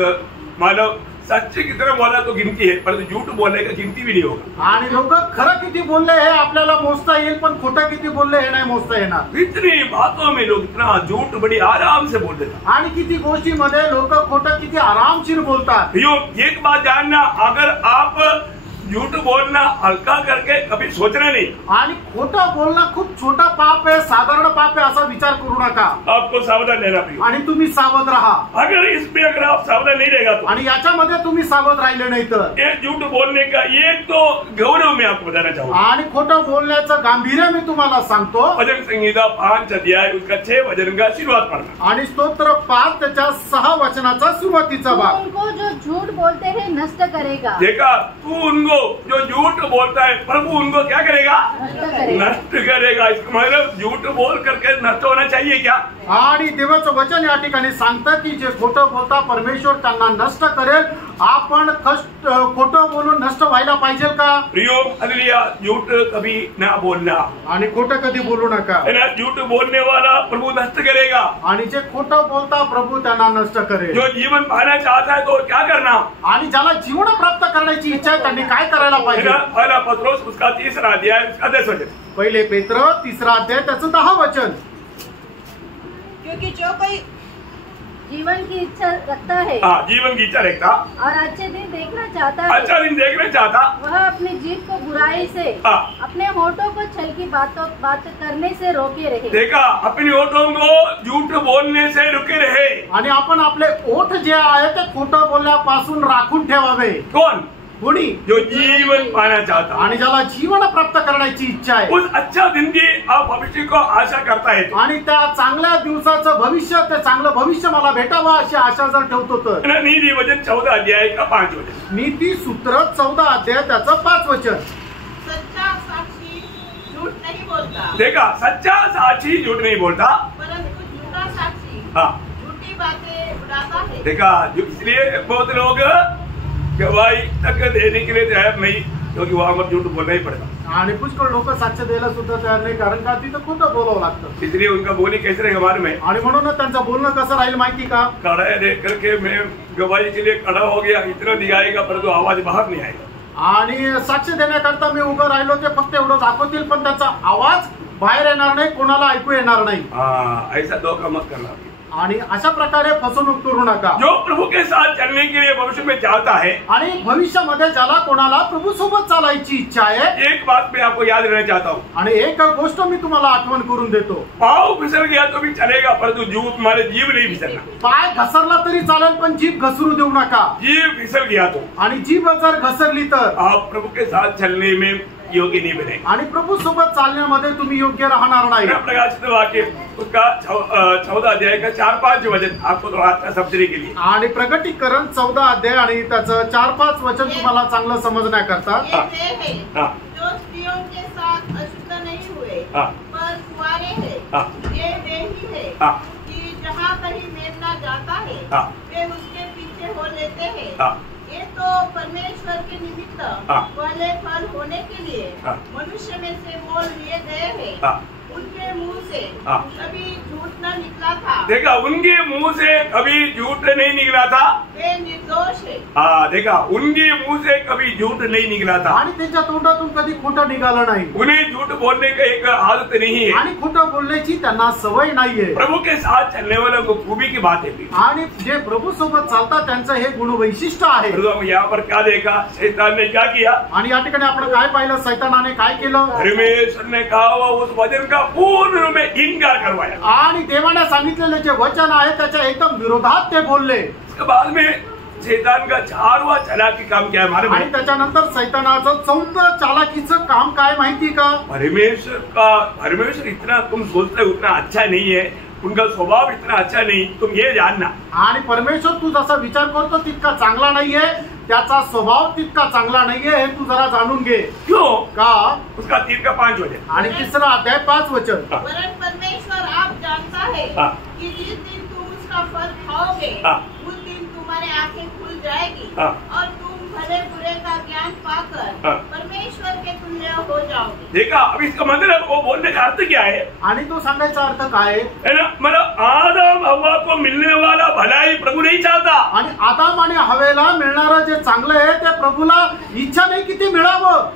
मानो सच की तरह बोला तो गिनती है, परंतु झूठ बोलने का गिनती भी नहीं होगा। आणि लोक खरं किती बोलले हे आपल्याला मोजता येईल, पण खोटं किती बोलले हे नाही मोजता येणार। इतनी बातों में लोग इतना झूठ बड़ी आराम से बोल देते। आणि किती गोष्टीमध्ये लोक खोटं किती आरामशीर बोलतात। प्रियो, एक बात जानना, अगर आप झूठ बोलना हल्का करके कभी सोचना नहीं, आणि खोटं बोलणं खूप छोटा पाप आहे, साधारण पाप आहे असा विचार करू नका। आपको सावधान रहना प्रियो। आणि तुम्ही सावध राहा। अगर इसमें अगर आप सावधान नहीं रहेगा तो आणि याच्यामध्ये तुम्ही सावध राहिले नाही तर एक झूठ बोलने का एक तो गौरव में आपको बताना चाहूंगा। आणि खोटं बोलण्याचं गांभीर्य मी तुम्हाला सांगतो। भजन संहिता 5 अध्याय उसका 6 वचन का शुरुआत पढ़ना। आणि स्तोत्र 5 त्याच्या 6 वचनाचा सुरुवातीचा भाग। उनको जो झूठ बोलते हैं नष्ट करेगा। देखा, तू उनको जो झूठ बोलता है प्रभु उनको क्या करेगा? नष्ट करेगा। इसका मतलब झूठ बोल करके नष्ट होना चाहिए क्या? आणि देवाचं वचन या ठिकाणी सांगतं की जे खोटं बोलता परमेश्वर त्यांना नष्ट करेल। आपण खोटं बोलून नष्ट व्हायला पाहिजे का? प्रियो, हालेलुया, झूठ कभी ना बोलना। आणि खोटं कधी बोलू नका। है ना, झूठ बोलने वाला प्रभु नष्ट करेगा। आणि जे खोटं बोलता प्रभू त्यांना नष्ट करेल। जो जीवन पाना चाहता है तो क्या करना? आणि ज्याला जीवन प्राप्त करण्याची इच्छा आहे त्यांनी काय काय करायला है पाहिजे? ना? पहला पत्रोस उसका 3रा अध्याय उसका 10 वचन। पहिले पेत्र 3रा अध्याय त्याचं 10 वचन। क्योंकि जो कोई जीवन की इच्छा रखता है हाँ, जीवन की इच्छा रखता, और अच्छे दिन देखना चाहता है, अच्छा दिन देखना चाहता, वह अपनी जीभ को बुराई से, हाँ। अपने होठों को छल की बात करने से रोके रहे। देखा, अपनी ओठों को झूठ बोलने से रुके रहे। आणि आपण आपले ओठ जे आहे ते खोटं बोलण्यापासून राखून ठेवावे। कौन? कोणी? जो जीवन पाना चाहता, आणि ज्याला जीवन प्राप्त करण्याची इच्छा आहे, उस अच्छा दिन की आप भविष्य को आशा करता है। आणि त्या चांगल्या दिवसाचं भविष्य, ते चांगलं भविष्य मला भेटावं अशी आशा जर ठेवतो तर है ना? नीति वचन 14 अध्याय का 5 वचन। नीती सूत्र 14 अध्याय त्याचं 5 वचन। सच्चा साक्षी झूठ नहीं बोलता, देखा, सच्चा साक्षी झूठ नहीं बोलता, परंतु झूठा साक्षी हाँ। झूठी बातें उड़ाता है। देखा, इसलिए बहुत लोग गवाही तक देने के लिए तैयार नहीं, क्योंकि वहां पर झूठ बोलना ही पड़ता। आणि पुष्कळ लोक साक्ष द्यायला सुद्धा तयार नाही, कारण का तिथं खोटं बोलावं लागतं। इसलिए उनका बोली कैसे रहेगा हमारे में? आणि म्हणूनच त्यांचं बोलणं कसं राहील माहिती का? खड़ा देख करके मैं गवाही के लिए खड़ा हो गया, इतना दिखाएगा परंतु आवाज बाहर नहीं आएगा। आणि साक्ष देण्याकरता मी उभं राहिलो, ते फक्त एवढं दाखवतील पण त्याचा आवाज बाहेर येणार नाही, कोणाला ऐकू येणार नाही। हाँ, ऐसा धोखा मत करना। आणि अशा प्रकारे फसवणूक करू नका। जो प्रभु के साथ चलने के लिए भविष्य में चाहता है, आणि भविष्यामध्ये ज्याला कोणाला प्रभू सोबत चालायची इच्छा आहे, एक बात मैं आपको याद रहना चाहता हूँ, आणि एक गोष्ट मी तुम्हाला आठवण करून देतो, पाँव फिसल गया तो भी चलेगा, परंतु तुम्हारे जीव नहीं फिसलना। पाय घसरला तरी चालेल पण जीभ घसरू देऊ नका। जीव फिसल गया तो आणि जीभ जर घसरली तर आप प्रभु के साथ चलने में योग्य नहीं बने। आणि प्रभू सोबत चालण्यामध्ये तुम्ही योग्य राहणार नाही। प्रकाशित वाक्य उसका 14 अध्याय का 4-5 वचन आपको थोड़ा अच्छा समझने के लिए। आणि प्रकटीकरण 14 अध्याय आणि त्याचं 4-5 वचन तुम्हाला चांगलं समजण्याकरता। ये वे हैं हाँ। जो स्त्रियों के साथ अशुद्ध नहीं हुए, हाँ। पर कुंवारे हैं। हाँ। ये वे ही है हाँ। कि जहाँ कहीं मेमना जाता है, हाँ। वे उसके पीछे हो लेते हैं। हाँ। ये तो परमेश्वर के निमित्त हाँ। पहले फल होने के लिए हाँ। मनुष्य में से मोल लिए गए हैं। हाँ। उनके मुंह से हाँ। कभी झूठ न निकला था। देखा, उनके मुंह से कभी झूठ नहीं निकला था। वे निर्दोष है। हाँ, देखा, उनके मुंह से कभी झूठ नहीं निकला था। आणि त्यांच्या तोंडातून कधी खोटं निघालं नाही, उन्हें झूठ बोलने का एक आदत नहीं है। आणि खोटं बोलण्याची त्यांना सवय नाहीये। प्रभु के साथ चलने वालों को खूबी की बात है। आणि जे प्रभु सोबत चालतात त्यांचं हे गुण वैशिष्ट्य आहे। हम यहाँ पर क्या देखा, शैतान ने क्या किया? आणि या ठिकाणी आपण काय पाहिलं, सैतानाने काय केलं? परमेश्वर ने कहा हुआ उस वचन का पूर्ण रूप में इनकार करवाया। आणि देवाने सांगितलेले जे वचन आहे त्याच्या एकदम विरोधात ते बोलले। इसके बाद में शैतान का 4वां चालाकी काम क्या है हमारे आणि में? त्याच्यानंतर सैतानाचं 4थं चालाकीचं काम काय माहिती का? परमेश्वर इतना तुम सोचते हो उतना अच्छा नहीं है, उनका स्वभाव इतना अच्छा नहीं, तुम ये जानना। आणि परमेश्वर तू जसा विचार करतो तितका चांगला नाहीये, त्याचा स्वभाव तितका चांगला नाहीये, हे तू जरा जाणून घे। क्यों? का? उसका 3 का 5 वचन। आणि 3रा अध्याय 5 वचन। वरन परमेश्वर आप जानता है हाँ। कि जिस दिन तुम उसका फल खाओगे, हाँ। उस दिन तुम्हारी आंखें खुल जाएगी, हाँ। और तुम भले बुरे का ज्ञान पाकर हाँ। परमेश्वर के तुल्य हो जाओगे। देखा, अब इसका मतलब वो बोलने का अर्थ क्या है? आणि तो सांगायचा अर्थ काय है ना? मतलब आदम हवा को मिलने वाला भलाई प्रभु नहीं चाहता। आणि आदाम आणि हवेला मिळणारं जे चांगलं आहे ते प्रभूला इच्छा नाही की ते मिळावं।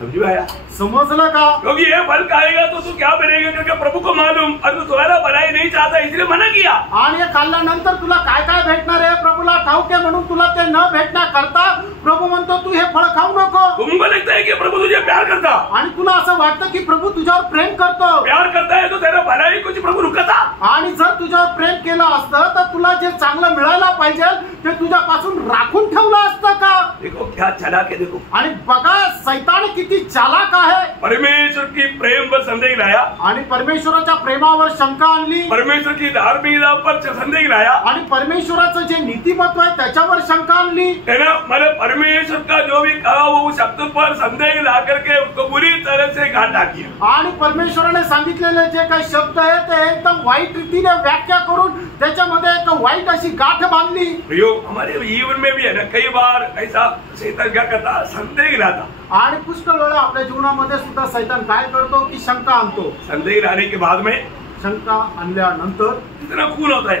समझ आया? समजलं का? क्योंकि ये फल खाएगा तो तू क्या बनेगा, क्योंकि प्रभु को मालूम, और तू तुम्हारा भलाई नहीं चाहता इसलिए मना किया। आणि हे खाल्ल्यानंतर तुला काय काय भेटणार आहे प्रभूला ठाऊक आहे, म्हणून तुला ते न भेटण्याकरता प्रभू म्हणतो तू हे फळ खाऊ नको। तुमको लगता है कि प्रभु तुझे प्यार करता, आणि तुला असं वाटतं की प्रभू तुझ्यावर प्रेम करतो, प्यार करता है तो तेरा भलाई कुछ प्रभु रुकता। आणि जर तुझ्यावर प्रेम केलं असतं तर तुला जे चांगलं मिळायला पाहिजे ते तुझ्यापासून राखून ठेवलं असतं का? देखो क्या चालाक है, देखो आणि बघा सैतान किती चालाक आहे। परमेश्वर की प्रेम पर संदेह लाया, आणि परमेश्वराच्या प्रेमावर शंका आणली, परमेश्वर की धार्मिकता पर संदेह लाया, आणि परमेश्वराचं जे नीतिमत्व आहे त्याच्यावर शंका आणली। है ना? मतलब परमेश्वर का जो भी कहा वो उस शब्द पर संदेह ला करके उसको बुरी तरह से घाट डाकी। आणि परमेश्वराने सांगितलेले जे काही शब्द आहे ते एकदम वाईट रीतीने व्याख्या करून त्याच्यामध्ये एक वाईट अशी गाठ बांधली। प्रयोग हमारे जीवन में भी है ना, कई बार ऐसा शैतान क्या करता, संदेह लाता। आणि पुष्कळ वेळा आपल्या जीवनामध्ये सुद्धा सैतान काय करतो की शंका आणतो। संदेह लाने के बाद में शंका आणल्यानंतर कितना खून होता है,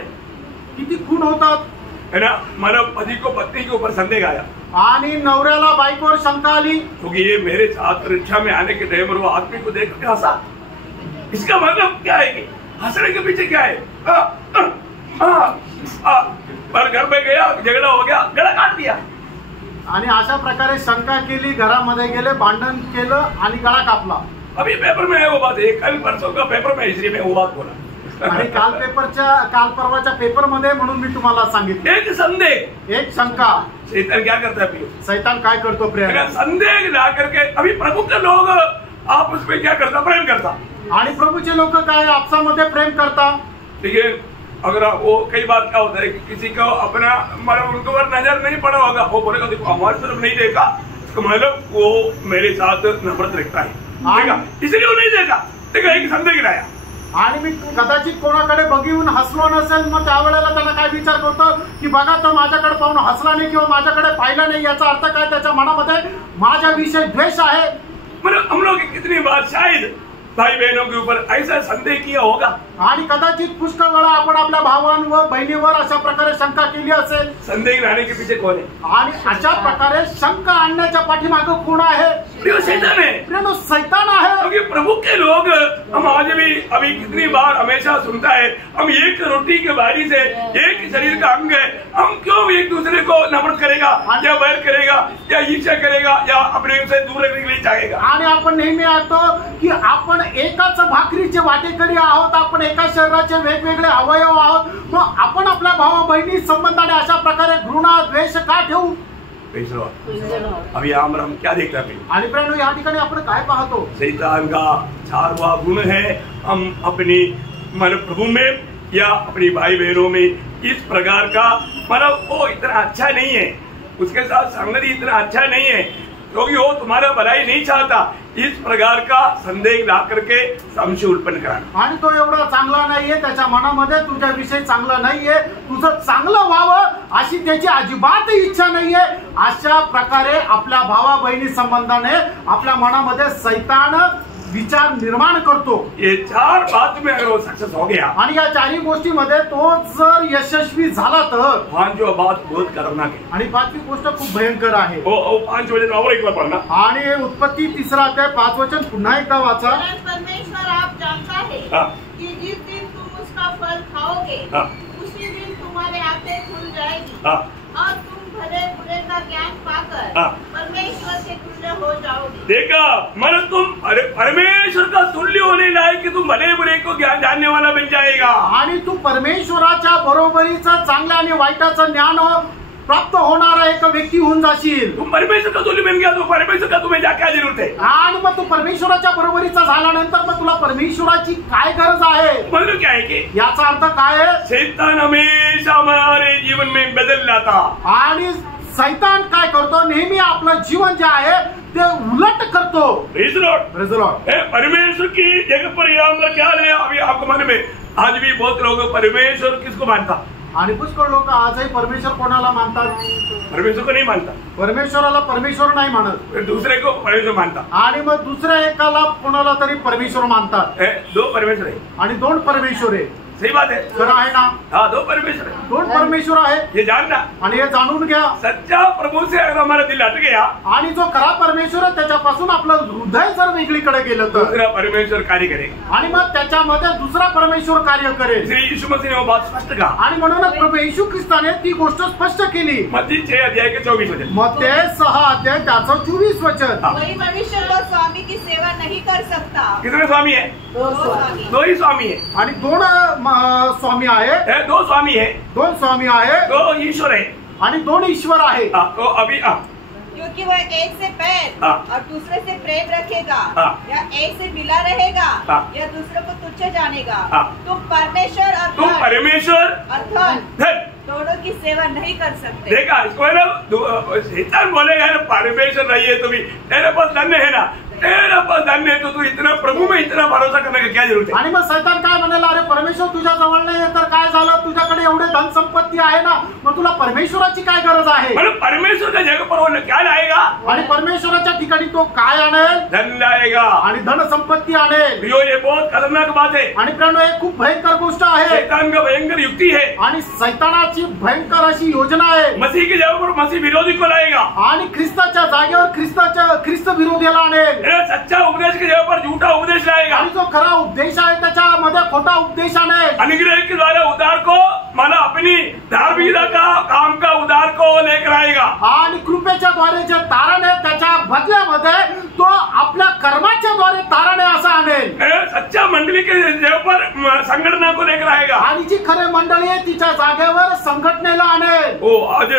किती खून होतात, है ना? मतलब पति को पत्नी के ऊपर संदेह आया, आणि नवऱ्याला बायकोवर शंका आली, क्योंकि ये मेरे साथ रिक्शा में आने के टाइम वो आदमी को देख के हंसा। इसका मतलब क्या है कि हंसने के पीछे क्या है? पर घर में गया, झगड़ा हो गया, गला काट दिया। आणि अशा प्रकारे शंका केली, घरामध्ये गेले, भांडण केलं आणि गळा कापला। अभी पेपर में है वो बात, एक कल परसों का पेपर में, इसलिए मैं वो बात बोला। आणि काल परवाच्या पेपर मध्ये म्हणून मी तुम्हाला सांगितलं, एक संदेह, एक शंका। शैतान क्या करता है? शैतान काय करतो? प्रेम। संदेह ला करके अभी प्रभु के लोग आपस में क्या करता? प्रेम करता। आणि प्रभूचे लोक काय आपसामध्ये प्रेम करता। देखिए, अगर वो कई बार क्या होता है कि किसी को अपना मतलब उनको अगर नजर नहीं पड़ा होगा, वो बोलेगा देखो हमारी तरफ नहीं देखा, इसका मतलब वो मेरे साथ नफरत रखता है, इसलिए वो नहीं देखा। देखो, एक संदेह गिराया आणि मी कदाचित कोणाकडे बघून हसलो नसेल, मग त्यावेळेला त्याला काय विचार करतो की बघा तो माझ्याकडे पाहून हसला नाही किंवा माझ्याकडे पाहिलं नाही, याचा अर्थ काय? त्याच्या मनामध्ये माझ्याविषयी द्वेष आहे। मतलब हम लोग कितनी बार शायद भाई बहनों के ऊपर ऐसा संदेह किया होगा, आणि कदाचित पुष्कळ वेळा आपण आपल्या भावांवर बहिणीवर अशा प्रकारे शंका केली असेल। संदेह रहने के पीछे कौन है? आणि अशा प्रकारे शंका आणण्याच्या पाठीमागे कोण आहे? शैतान है। शैतान आहे। क्योंकि प्रभु के लोग, हम आज भी अभी कितनी बार हमेशा सुनता है, हम एक रोटी के बारी से एक शरीर का अंग है, हम क्यों एक दूसरे को नफरत करेगा या बैर करेगा या ईर्ष्या करेगा या अपने से दूर रखने के लिए चाहेगा? आणि आपण नेहमी ऐकतो की आपण एकाच भाकरीचे वाटेकरी आहोत, आपण एका शरीराचे वेगवेगळे अवयव आहोत, मग आपण आपल्या भावा बहिणी संबंधाने अशा प्रकारे घृणा द्वेष का ठेवू? अभी हम क्या देखते हैं? आणि प्रेरणा, या ठिकाणी आपण काय पाहतो? शैतान का 4वां गुण है, हम अपनी मन प्रभु में या अपनी भाई बहनों में इस प्रकार का मतलब वो इतना अच्छा नहीं है, उसके साथ संगति इतना अच्छा नहीं है, क्योंकि वो तुम्हारा भलाई नहीं चाहता। इस प्रकार का संदेह ला करके संशय उत्पन्न करा। आणि तो एवढा चांगला नाहीये, त्याच्या मनामध्ये तुझ्याविषयी चांगलं नाहीये, तुझं चांगलं व्हावं अशी त्याची अजिबात इच्छा नाहीये। अशा प्रकारे आपल्या भावा बहिणी संबंधाने आपल्या मनामध्ये शैतान विचार निर्माण करतो। ये 4 बात में अगर वो सक्सेस हो गया, आणि या 4ही गोष्टीमध्ये तो जर यशस्वी झाला तर 5वी बात बहुत खतरनाक है। आणि 5वी गोष्ट खूप भयंकर आहे। वो 5 वचन और एक बार पढ़ना। आणि उत्पत्ती 3 अध्याय 5 वचन पुन्हा एकदा वाचा। परमेश्वर आप जानता है कि जिस दिन तुम उसका फल खाओगे, उसी दिन तुम्हारे आंखें खुल जाएगी और तुम भले बुरे का ज्ञान पाकर परमेश्वर के तुल्य हो जाओगे। देखा, मतलब तुम परमेश्वर का तुल्य होने लायक कि तुम भले बुरे को ज्ञान जानने वाला बन जाएगा। आणि तू परमेश्वराच्या बरोबरीचं चांगल्या आणि वाईटाचं ज्ञान प्राप्त होणारा एक व्यक्ती होऊन जाशील। तुम परमेश्वर का तुल्य बन गया तो परमेश्वर का तुम्हें क्या जरूरत है? आणि मग तू परमेश्वराच्या बरोबरीचा झाल्यानंतर मग तुला परमेश्वराची काय गरज आहे? मतलब क्या है कि याचा अर्थ काय आहे? शैतान हमेशा हमारे जीवन में बदल जाता। आणि शैतान काय करतो? नेहमी आपलं जीवन जे आहे ते उलट करतो। Praise Lord. परमेश्वर की जगह पर यहाँ क्या है अभी आपको मन में? आज भी बहुत लोग परमेश्वर किसको मानता? आणि पुष्कळ लोक आजही परमेश्वर कोणाला मानतात? परमेश्वर को नहीं मानता। परमेश्वराला परमेश्वर नाही मानत, दूसरे को परमेश्वर मानता। आणि मग दुसऱ्या एकाला कोणाला तरी परमेश्वर मानतात। 2 परमेश्वर है आणि 2 परमेश्वर आहे। सही बात है, खरं आहे ना? हाँ, 2 परमेश्वर है, 2 परमेश्वर आहे, ये जानना। आणि हे जाणून घ्या। सच्चा प्रभु से अगर हमारा दिल हट गया, आणि जो खरा परमेश्वर आहे त्याच्यापासून आपलं हृदय जर वेगळीकडे गेलं तर दूसरा परमेश्वर कार्य करेगा, आणि मग त्याच्यामध्ये दुसरा परमेश्वर कार्य करेल। इसलिए यीशु मसीह ने वो बात स्पष्ट कहा। आणि म्हणूनच प्रभू येशू ख्रिस्ताने ती गोष्ट स्पष्ट केली। मत्ती 6 अध्याय के 24 वचन। मत्ती 6 अध्याय त्याचं 24 वचन। वही मनुष्य तो स्वामी की सेवा नहीं कर सकता। कितने स्वामी है? 2 स्वामी। 2 ही स्वामी है। आणि 2 स्वामी आहे, 2 स्वामी है, 2 स्वामी आहे, 2 ईश्वर है आणि 2 ईश्वर आहे। तो अभी क्योंकि वह एक से पैर और दूसरे से प्रेम रखेगा या एक से मिला रहेगा या दूसरे को तुच्छ जानेगा। तुम परमेश्वर और धन दोनों की सेवा नहीं कर सकते। देखा, इसको है ना, शैतान बोलेगा परमेश्वर नहीं है, तुम्हें तेरे पास धन है ना, तेरा पास धन है तो तू इतना प्रभु में इतना भरोसा करने की क्या जरूरत है? आणि मग शैतान काय म्हणाला? अरे परमेश्वर तुझ्या जवळ नाही तर काय झालं? तुझ्याकडे एवढे धन संपत्ती आहे ना, मग तुला परमेश्वराची काय गरज आहे? मतलब परमेश्वर का जगह पर वो क्या लाएगा? आणि परमेश्वराच्या ठिकाणी तो काय आणेल? धन लाएगा आणि धन संपत्ती आणेल. प्रियो, ये बहुत खतरनाक बात है। आणि प्रियो, हे खूप भयंकर गोष्ट आहे शैतान का भयंकर युक्ति है। आणि सैतानाची भयंकर अशी योजना आहे. मसीह की जगह पर मसीह विरोधी को लाएगा आणि ख्रिस्ताच्या जागेवर ख्रिस्त विरोधीला आणेल. सच्चा उपदेश की जगह पर झूठा उपदेश लाएगा आणि जो खरा उपदेश आहे त्याच्यामध्ये खोटा उपदेश आणेल. अनुग्रह के द्वारा उद्धार को माना अपनी धार्मिकता का काम का उद्धार को लेकर आएगा आणि कृपेच्या द्वारे जे तारण आहे त्याच्या बदल्यामध्ये तो आपल्या कर्माच्या द्वारे तारण आहे असं आणेल. सच्चा मंडली के जगह पर संगठना को लेकर आएगा आणि जी खरे मंडळी आहे तिच्या जागेवर संघटनेला आणेल. ओ आज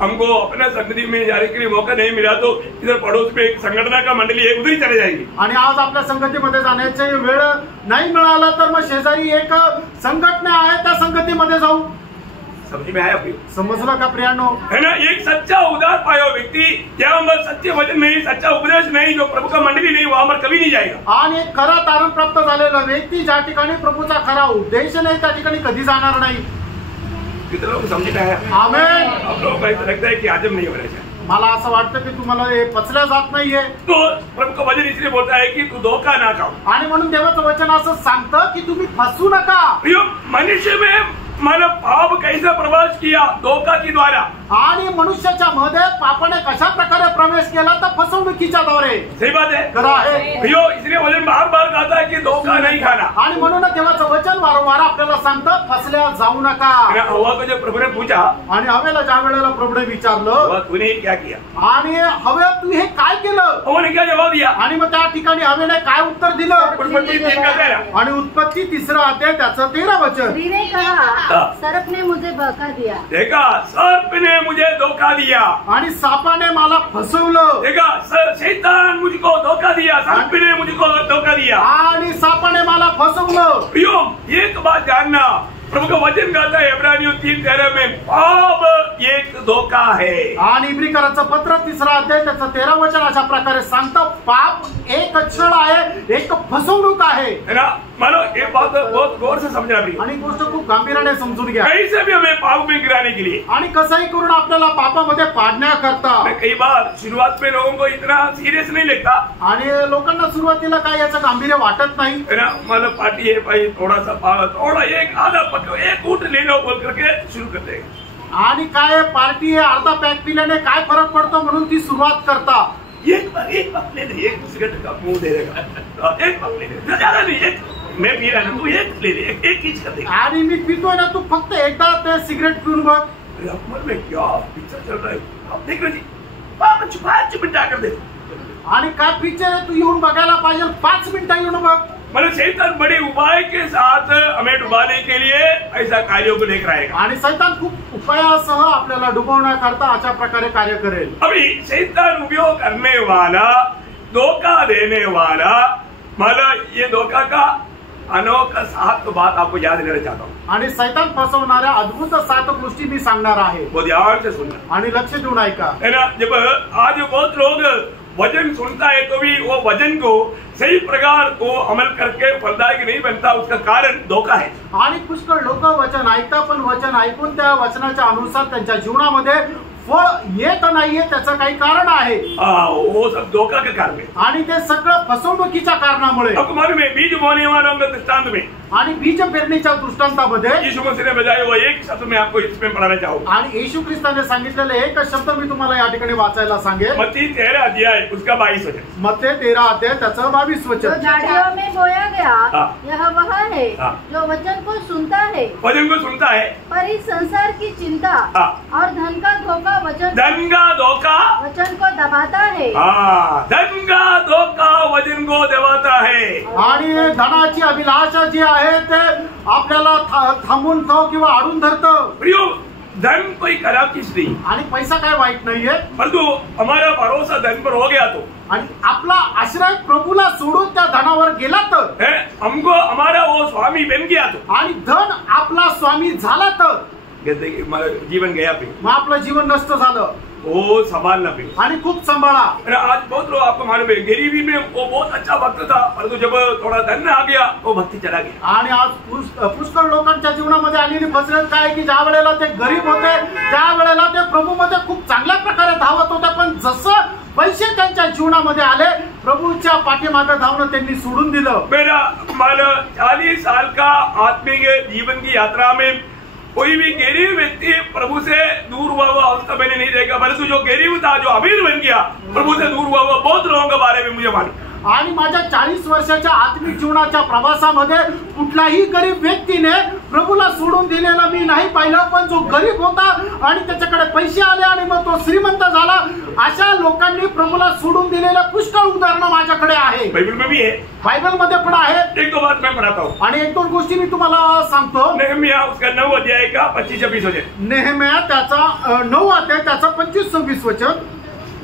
हमको अपना संगति में जाने के लिए मौका नहीं मिला तो इधर पड़ोस में एक संगठना का मंडली है, उधर ही चले जाएंगे. आणि आज आपल्या संगतीमध्ये जाण्याची वेळ नाही मिळाला तर मग शेजारी एक संघटना आहे त्या संगतीमध्ये जाऊ. समझ में आया? समजलं का प्रियांनो? है ना, एक सच्चा उदार पाया व्यक्ति जहाँ पर सच्चे वचन नहीं, सच्चा उपदेश नहीं, जो प्रभु का मंडली नहीं, वहां पर कभी नहीं जाएगा. आणि एक खरा तारण प्राप्त झालेला व्यक्ती ज्या ठिकाणी प्रभूचा खरा उपदेश नाही त्या ठिकाणी कधी जाणार नाही. कितना लोग समझ में आया? आमेन. आप लोगों को ऐसा लगता है कि हजम नहीं हो रहा है. मला असं वाटतं की तुम्हाला हे पचल्या जात नाहीये. तो प्रभु का वचन इसलिए बोलता है कि तू धोखा ना खाओ. आणि म्हणून देवाचं वचन असं सांगतं की तुम्ही फसू नका. मनुष्य में मानव पाप कैसा प्रवेश किया? धोखा के द्वारा. आणि मनुष्याच्या मध्ये पापाने कशा प्रकारे प्रवेश केला तर फसवणुकीच्या द्वारे. सही बात है, खरं आहे. प्रियो, इसलिए वचन बार बार कहता है कि धोखा नहीं खाना. आणि म्हणून देवाचं वचन वारंवार आपल्याला सांगतं फसल्या जाऊ नका. हवा को जब प्रभु ने पूछा, आणि हवेला ज्या वेळेला प्रभूने विचारलं, हवा तूने क्या किया? आणि हवे तू हे काय केलं? हवा ने क्या जवाब दिया? आणि मग त्या ठिकाणी हवेने काय उत्तर दिलं? उत्पत्ति 3:13. आणि उत्पत्ती 3 अध्याय त्याचं 13 वचन. स्त्री ने कहा, सर्प ने मुझे बहका दिया. देखा, सर्प ने मुझे धोखा दिया. आणि सापाने मला फसवलं. देखा, शैतान मुझको धोखा दिया, सर्प ने मुझको धोखा दिया. आणि सापाने मला फसवलं. प्रियो, एक बात जानना, प्रभु का वचन कहता है इब्रानियों 3:13 में, पाप एक धोखा है. आणि इब्रिकरांचं पत्र 3 अध्याय त्याचं 13 वचन अशा प्रकारे सांगतं, पाप एक छळ आहे, एक फसवणूक आहे. है ना, मानो ये बात बहुत गौर से समझना प्रिय. आणि गोष्ट खूप गांभीर्याने समजून घ्या. कैसे भी हमें पाप में गिराने के लिए, आणि कसंही करून आपल्याला पापामध्ये पाडण्याकरता. कई बार शुरुआत में लोगों को इतना सीरियस नहीं लगता. आणि लोकांना सुरुवातीला काय याचं गांभीर्य वाटत नाही. है ना, मतलब पार्टी है भाई, थोड़ा एक आधा पक एक ऊँट ले लो बोल करके शुरू कर देगा. आणि काय पार्टी आहे, अर्धा पॅक पिल्याने काय फरक पडतो म्हणून ती सुरुवात करता. एक पक ले ले, एक सिगरेट का मुंह दे देगा, एक पक ले ले, ज्यादा नहीं, एक मैं पी रहा हूँ, तू एक ले ले, एक खींच कर दे. आणि मी पितोय ना, तू फक्त एकदा ते सिगरेट पिऊन बघ. अरे अकबर में क्या पिक्चर चल रहा है, आप देख रहे जी, पाप छुपा कर दे. आणि काय पिक्चर आहे तू येऊन बघायला पाहिजे, 5 मिनिटं येऊन बघ. मतलब शैतान बड़े उपाय के साथ हमें डुबाने के लिए ऐसा कार्यों को लेकर आएगा. आणि शैतान खूप उपायासह आपल्याला डुबवण्याकरता अशा प्रकारे कार्य करेल. अभी शैतान उपयोग करने वाला, धोखा देने वाला, मतलब ये धोखा का अनोखा 7 बात आपको याद देना चाहता हूँ. आणि शैतान फसवणाऱ्या अद्भुत 7 गोष्टी मी सांगणार आहे. वो ध्यान से सुनना. आणि लक्ष देऊन ऐका. है ना, जब आज बहुत लोग वचन सुनता है तो भी वो वचन को सही प्रकार को अमल करके फलदायक नहीं बनता, उसका कारण धोखा है. आणि पुष्कळ लोक वचन ऐकतात पण वचन ऐकून त्या वचनाच्या अनुसार त्यांच्या जीवनामध्ये फळ येत नाहीये, त्याचं काही कारण आहे. वो सब धोखा के कारण है. आणि ते सगळं फसवणुकीच्या कारणामुळे. आपको मालूम है, बीज बोने वालों के दृष्टांत में, आणि बीज पेरणीच्या दृष्टांतामध्ये यीशु मसीह ने बजाय वो एक शब्द में आपको इसमें पढ़ाना चाहूंगा. आणि येशू ख्रिस्ताने सांगितलेले एक शब्द मी तुम्हाला या ठिकाणी वाचायला सांगेन. मत्ती 13 अध्याय उसका 22 वचन. मत्ती 13 अध्याय त्याचं 22 जो वचन. झाड़ियों में बोया गया, हाँ। यह वह है हाँ। जो वचन को सुनता है, वचन को सुनता है, पर इस संसार की चिंता हाँ। और धन का धोखा धन का धोखा, वचन को दबाता है. धन का धोखा वचन को दबाता है. आणि धनाची अभिलाषा जी आहे ते आपल्याला थांबून किंवा आडून धरतं. प्रियो, धन कोई खराब चीज नहीं, आणि पैसा काय वाईट नाहीये, परंतु हमारा भरोसा धन पर हो गया तो, आणि आपला आश्रय प्रभूला सोडून त्या धनावर गेला तर, हमको हमारा वो स्वामी बन गया तो, आणि धन आपला स्वामी झाला तर जीवन गया पे, मग आपलं जीवन नष्ट झालं. वो संभालना भी। आणि खूप सांभाळा। आज बहुत लोग आपको मालूम है गरीबी में वो बहुत अच्छा भक्त था, परंतु जब थोड़ा धन आ गया वो भक्ति चला गया। आणि आज पुष्कळ लोकांच्या जीवनामध्ये आलेली फसरत काय की ज्या वेळेला ते गरीब होते त्या वेळेला ते प्रभूमध्ये खूप चांगल्या प्रकारे धावत होते, पण जसं पैसे त्यांच्या जीवनामध्ये आले प्रभूच्या पाठीमागे धावणं त्यांनी सोडून दिलं। मेरा मान 40 साल का आत्मिक जीवन की यात्रा में कोई भी गरीब व्यक्ति प्रभु से दूर हुआ हुआ अवस्था मैंने नहीं देखा, परंतु जो गरीब था जो अमीर बन गया प्रभु से दूर हुआ हुआ बहुत लोगों के बारे में मुझे मालूम। आणि माझ्या 40 वर्षाच्या आत्मिक जीवनाच्या प्रवासामध्ये कुठलाही गरीब व्यक्तीने प्रभूला सोडून दिलेला मी नाही पाहिलं, पण जो गरीब होता आणि त्याच्याकडे पैसे आले आणि मग तो श्रीमंत झाला अशा लोकांनी प्रभूला सोडून दिलेल्या पुष्कळ उदाहरणं माझ्याकडे आहे। बाइबल में भी है, बाइबल मध्ये पण आहे। एक दो बात मैं पढ़ाता हूँ आणि एक दोन गोष्टी मी तुम्हाला सांगतो। नेहमिया उसका 9 अध्याय का 25-26 वचन। नेहमिया त्याचा 9 अध्याय त्याचा 25-26 वचन।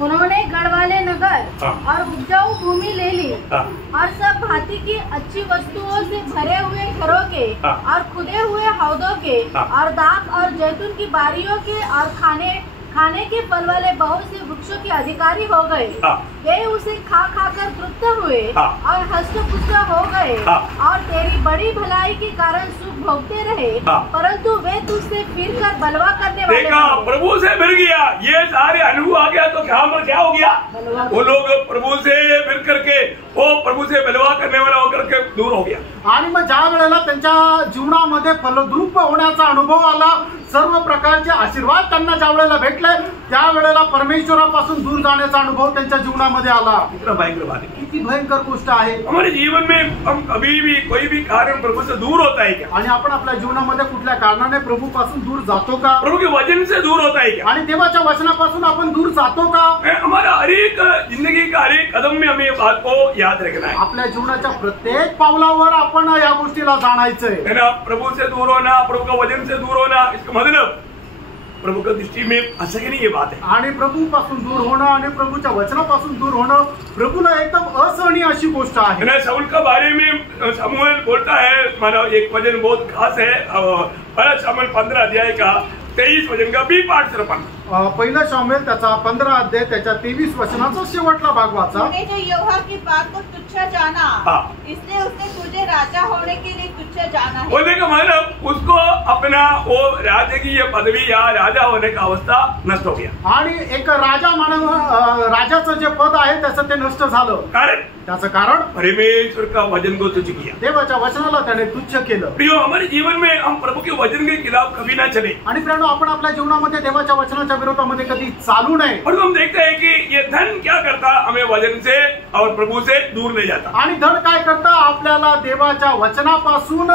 उन्होंने गढ़वाले नगर और उपजाऊ भूमि ले ली और सब भांति की अच्छी वस्तुओं से भरे हुए घरों के और खुदे हुए हौदों के और दाख और जैतून की बारियों के और खाने के फल वाले बहुत से वृक्षों के अधिकारी हो गए। वे उसे खा कर तृप्त हुए और हष्ट पुष्ट हो गए और तेरी बड़ी भलाई के कारण सुख भोगते रहे, परंतु वे तुझसे फिर कर बलवा करने वाले देखा प्रभु से मिल गया, ये सारे अनुभव आ गया तो क्या हो गया? वो लोग प्रभु से मिल करके वो प्रभु से बलवा करने वाला होकर के दूर हो गया। आणि मग ज्या वेळेला त्यांच्या जीवनामध्ये फलद्रूप होण्याचा अनुभव आला, सर्व प्रकारचे आशीर्वाद त्यांना ज्या वेळेला भेटले त्यावेळेला परमेश्वरापासून दूर जाण्याचा अनुभव त्यांच्या जीवनामध्ये आला। कितना भयंकर बात है, किती भयंकर गोष्ट आहे। हमारे जीवन में हम कभी भी कोई भी कारण प्रभु से दूर होता है क्या? आणि आपण आपल्या जीवनामध्ये कुठल्या कारणाने प्रभू पासून दूर जातो का? प्रभु के वचन से दूर होता है क्या? आणि देवाच्या वचनापासून आपण दूर जातो का? हमारा हर एक जिंदगी का हर एक कदम में हमें बात को याद रखना है। आपल्या जीवनाच्या प्रत्येक पावलावर आपण या गोष्टीला जाणायचंय है ना। प्रभु से दूर होना, प्रभु का वचन से दूर होना, इसका मतलब प्रभु की दृष्टि में असहनीय ये बात है। आणि प्रभू पासून दूर होणं आणि प्रभूच्या वचनापासून दूर होणं प्रभूला एकदम असहनीय अशी गोष्ट आहे। ना शाऊल के बारे में शमूएल बोलता है, मानो एक वचन बहुत खास है, पहला शमूएल 15 अध्याय का 23 वचन का बी पाठ सिर्फ पहिला शमूएल त्याचा 15 अध्याय त्याच्या 23 वचनाचा शेवटला भाग वाचा। तूने जो यहोवा की बात को तुच्छ जाना, इसलिए उसने तुझे राजा होने के लिए तुच्छ जाना है। बोलने का मतलब उसको अपना वो राज्य की ये पदवी या राजा होने का अवस्था नष्ट हो गया। आणि एक राजा म्हणून राजाचं जे पद आहे त्याचं ते नष्ट झालं। कारण त्याचं कारण परमेश्वर का वचन को तुच्छ किया, देवाच्या वचनाला त्याने तुच्छ केलं। प्रियो, हमारे जीवन में हम प्रभु के वचन के खिलाफ कभी ना चले। आणि प्रियो, आपण आपल्या जीवनामध्ये देवाच्या वचनाच्या विरोधामध्ये कधी चालू नये। और हम देखते हैं कि ये धन क्या करता, हमें वचन से और प्रभु से दूर ले जाता। आणि धन काय करता, आपल्याला देवाच्या वचनापासून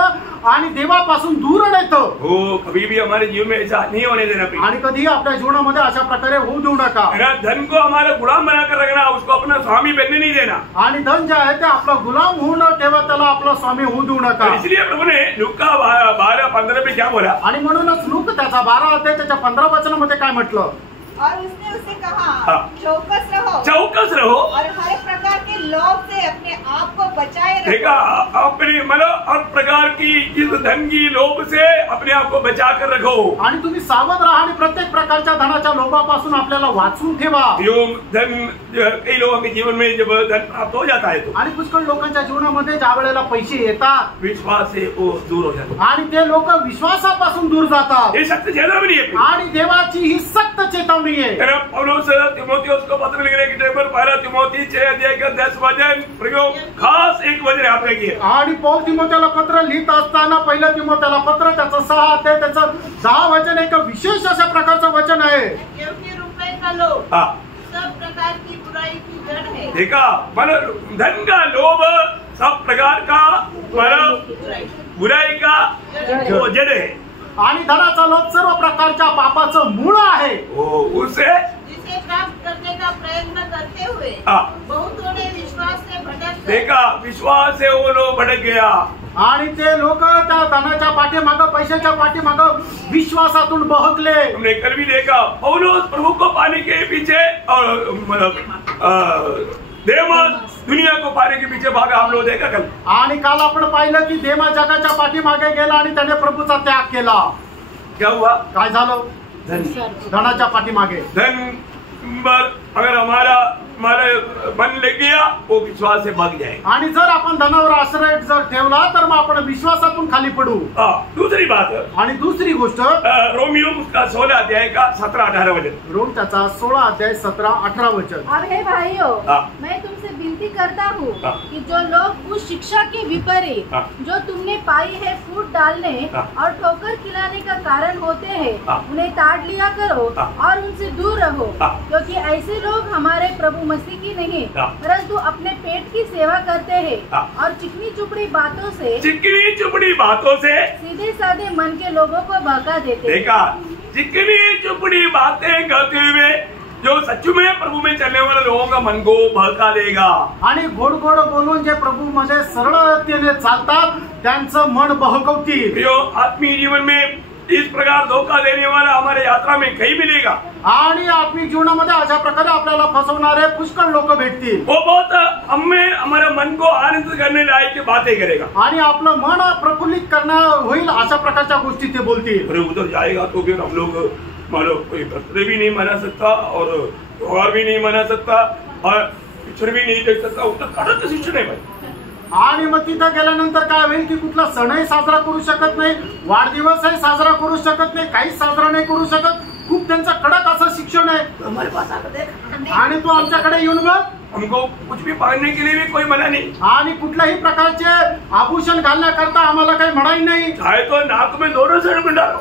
आणि देवापासून दूर नेतो। हो, कभी भी हमारे जीवन में ऐसा नहीं होने देना। आणि कधी आपल्या जीवनामध्ये अशा प्रकारे होऊ देऊ नका। धन को हमारा गुलाम बनाकर रखना, उसको अपना स्वामी बनने नहीं देना। आणि धन जे आहे ते आपला गुलाम होऊन ठेवा, त्याला आपला स्वामी होऊ देऊ नका। इसलिए प्रभु ने लूका 12:15 में क्या बोला? आणि म्हणूनच लूक त्याचा 12 अध्याय त्याच्या 15 वचनामध्ये काय म्हटलं? और उसने उसे कहा, चौकस रहो, चौकस रहो और हर प्रकार के लोभ से अपने आप को बचाए रखो। देखा, अपने मतलब हर प्रकार की इस धन की लोभ से अपने आप को बचा कर रखो। आणि तुम्ही सावध राहा आणि प्रत्येक प्रकारच्या धनाच्या लोभापासून आपल्याला वाचून ठेवा। धन कई लोगों के जीवन में जब धन प्राप्त हो जाता है तो आणि पुष्कळ लोकांच्या जीवनामध्ये ज्या वेळेला पैसे येतात विश्वास से वो दूर हो जाते आणि ते लोक विश्वासापासून दूर जातात। ये सत्य चेतावनी है आणि देवाची ही सक्त चेतावनी है। पौलुस तिमोथियुस को पत्र लिखने के टाइम पर पहला तिमोथी 6 अध्याय का 10 वचन प्रयोग खास एक वचन आपने किया। आणि पौल तिमोथेला पत्र लिहित असताना पहिलं तिमोथेला पत्र त्याचं 6 अध्याय त्याचं 10 वचन एक विशेष अशा प्रकारचं वचन आहे। क्योंकि रुपए का लोभ सब प्रकार की बुराई की जड़ है। देखा, मतलब धन का लोभ सब प्रकार का बुराई का जड़ है। आणि धनाचा लोभ सर्व प्रकारच्या पापाचं मूळ आहे। उसे जिसे प्राप्त करने का प्रयत्न करते हुए बहुतों ने विश्वास से भटक गए। देखा, विश्वास से वो लोग भटक गया। आणि ते लोक त्या धनाच्या पाठीमागं पैशाच्या पाठीमागं विश्वासातून बहकले। हमने कल भी देखा, पौलुस प्रभु को पाने के पीछे और मतलब देमास दुनिया को पाने के पीछे भागा, हम लोग देखा कल। आणि काल आपण पाहिलं की देमा जगाच्या पाठीमागे गेला आणि त्याने प्रभूचा त्याग केला। क्या हुआ? काय झालं? धन, धनाच्या पाठीमागे धन पर अगर हमारा मन लग गया वो विश्वास से भाग जाएगा। आणि जर आपण धनावर आश्रय जर ठेवला तर मग आपण विश्वासातून खाली पडू। दूसरी बात आणि दुसरी गोष्ट रोमियो उसका 16 अध्याय का 17-18 वचन। रोम त्याचा 16 अध्याय 17-18 वचन। अब हे भाइयों, मैं तुमसे विनती करता हूँ कि जो लोग उस शिक्षा के विपरीत जो तुमने पाई है फूट डालने और ठोकर खिलाने का कारण होते हैं उन्हें ताड़ लिया करो और उनसे दूर रहो, क्योंकि ऐसे लोग हमारे प्रभु मसीह की नहीं परंतु अपने पेट की सेवा करते हैं और चिकनी चुपड़ी बातों से सीधे साधे मन के लोगों को बहका देते हैं। देखा, चिकनी चुपड़ी बातें करते हुए जो सच में प्रभु में चलने वाले लोगों का मन को बहका देगा। आणि गोड गोड बोलून जे प्रभू मध्ये सरळतेने चालतात त्यांचं मन बहकवतील। जो आत्मीय जीवन में इस प्रकार धोखा देने वाला हमारे यात्रा में कहीं मिलेगा। आणि आत्मिक जीवनामध्ये अशा प्रकारे आपल्याला फसवणारे पुष्कळ लोक भेटतील। वो बहुत हमारे मन को आनंद करने लायक बातें करेगा आणि आपलं मन प्रफुल्लित करणार होईल अशा प्रकारच्या गोष्टी ते बोलतील। अरे उधर जाएगा तो फिर हम लोग मानो कोई बर्थडे भी नहीं मना सकता और त्योहार भी नहीं मना सकता और पिक्चर भी नहीं देख सकता। उत्तर कडक शिक्षण आहे भाई। आणि मग तिथं गेल्यानंतर काय होईल की कुठला सणही साजरा करू शकत नाही, वाढदिवसही साजरा करू शकत नाही, काहीच साजरा नाही करू शकत। खूप त्यांचं कडक असं शिक्षण आहे। हमारे पास आकर देख, आणि तू आमच्याकडे येऊन बघ, हमको कुछ भी पहनने के लिए भी कोई मना नहीं, आणि कुठल्याही प्रकारचे आभूषण घालण्याकरता आम्हाला काही म्हणाई नाही। चाहे तो नाक में दोनों साइड में डालो,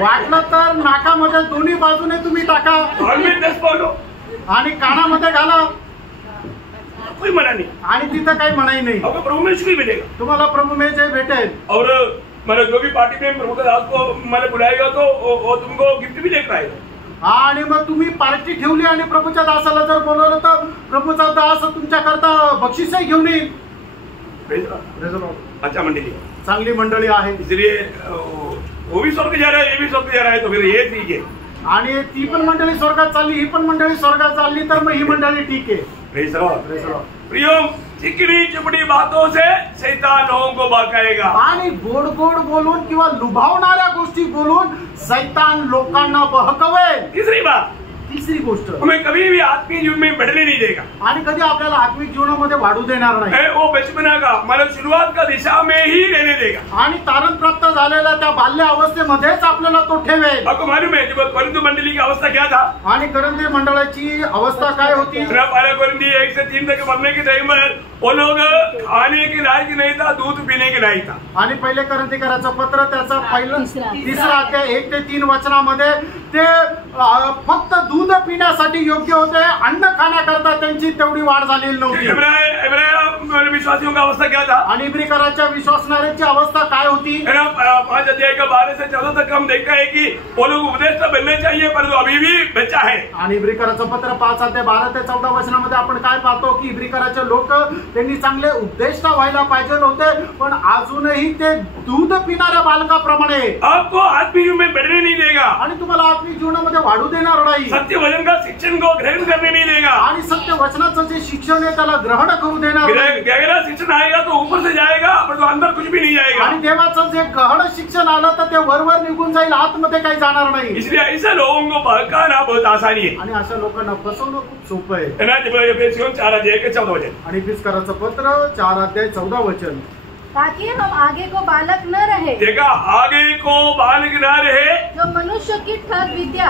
वाटलं तर नाकामध्ये दोन्ही बाजूने तुम्ही टाका, कान में 10 पालो आणि कानामध्ये घाला, कोई मना नहीं। आणि तिथं काही म्हणाई नाही। आपको प्रभु में भी मिलेगा तुम्हाला प्रभू में जे भेटेल। और मतलब जो भी पार्टी में प्रभु का दास को मैंने बुलाएगा तो वो तुमको गिफ्ट भी लेकर आएगा। आणि मग तुम्ही पार्टी ठेवली आणि प्रभूच्या दासाला जर बोलवलं तर प्रभूचा दास तुमच्याकरता बक्षीसही घेऊन येईल। अच्छा मंडली, चांगली मंडळी आहे, इसलिए वो भी स्वर्ग जा रहा है, ये भी स्वर्ग जा रहा है, तो फिर ये ठीक है। आणि ती पण मंडळी स्वर्गात चालली, ही पण मंडळी स्वर्गात चालली, तर मग ही मंडळी ठीक आहे। प्रियो, चिकनी चुपड़ी बातों से शैतान लोगों को बहकाएगा। आणि गोड गोड बोलून किंवा लुभावणाऱ्या गोष्टी बोलून शैतान लोकांना बहकवेल। तीसरी बात, तिसरी गोष्ट, हमें कभी भी आत्मीय जीवन में बढ़ने नहीं देगा आणि कधी आपल्याला आत्मिक जीवनामध्ये वाढू देणार नाही। वो बचपना का मतलब शुरुआत का दिशा में ही रहने देगा। आणि तारण प्राप्त झालेल्या त्या बाल्य अवस्थेमध्येच आपल्याला तो ठेवेल। आपको मालूम है जब कोरिन्थ मंडली की अवस्था क्या था? आणि करंदी मंडळाची अवस्था काय होती? पहला कोरिन्थी 1 से 3 तक पढ़ने के टाइम पर वो लोग खाने के लायक नहीं था, दूध पीने के लायक था। आणि पहिले करंथीकराचं पत्र त्याचा पहिलं तिसरा अध्याय 1 ते 3 वचनामध्ये ते फक्त दूध पिण्यासाठी योग्य होते, अन्न खाण्याकरता त्यांची तेवढी वाढ झालेली नव्हती। विश्वासियों का अवस्था क्या था? आणि इब्रिकराच्या विश्वासणाऱ्यांची अवस्था काय होती? 5 अध्याय का 12 से 14 तक हम देखते हैं कि वो लोग उपदेष्टा बनने चाहिए परंतु अभी भी बच्चा है। आणि इब्रिकराचं पत्र 5 अध्याय 12 ते 14 वचनामध्ये आपण काय पाहतो की इब्रिकराचे लोक त्यांनी चांगले उपदेष्टा व्हायला पाहिजे होते, पण अजूनही ते दूध पिणाऱ्या बालकाप्रमाणे आपको आत्मिक जीवन में बढ़ने नहीं देगा आणि तुम्हाला आत्मिक जीवनामध्ये वाढू देणार नाही। सत्य वचन का शिक्षण को ग्रहण करने नहीं देगा आणि सत्य वचनाचं जे शिक्षण आहे त्याला ग्रहण करू देणार नाही। गहरा शिक्षण आएगा तो ऊपर से जाएगा पर तो अंदर कुछ भी नहीं जाएगा। आणि देवाचं जे गहन शिक्षण आलं तर ते वरवर निघून जाईल, आतमध्ये काही जाणार नाही। इसलिए ऐसे लोगों को बहकाना बहुत आसानी है आणि अशा लोकांना फसवणं खूप सोपं आहे। 4 अध्याय के 14 वचन आणि इफिसकाराचं पत्र 4 अध्याय 14 वचन, ताकि हम आगे को बालक न रहे। देखा, आगे को बालक न रहे जो मनुष्य की ठग विद्या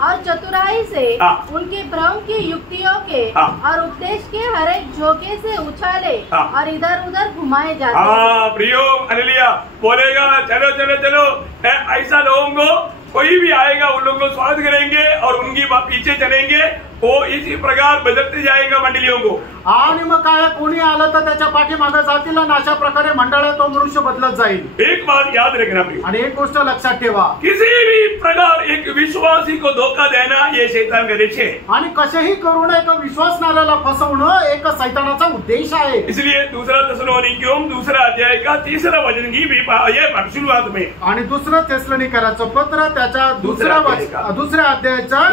और चतुराई से उनके भ्रम की युक्तियों के और उपदेश के हर एक झोंके से उछाले और इधर उधर घुमाए जाते। प्रियो हालेलुया बोलेगा, चलो चलो चलो, ऐसा लोगों को कोई भी आएगा उन लोगों को स्वागत करेंगे और उनकी पीछे चलेंगे, वो इसी प्रकार बदलते जाएगा मंडलियों को। आणि मग काय कोणी आलं तर त्याच्या पाठीमागे जातील आणि अशा प्रकारे मंडळात तो मनुष्य बदलत जाईल। एक बात याद रखना प्रिय, आणि एक गोष्ट लक्षात ठेवा, किसी भी प्रकार एक विश्वासी को धोखा देना ये शैतान का लक्ष्य है। आणि कसेही करून एक विश्वासणाऱ्याला फसवणं एक शैतानाचा उद्देश आहे। इसलिए 2 थिस्सलुनीकियों 2 अध्याय का 3 वचन की भी ये शुरुआत में, आणि 2 थिस्सलुनीकराचं पत्र त्याच्या 2 अध्यायाच्या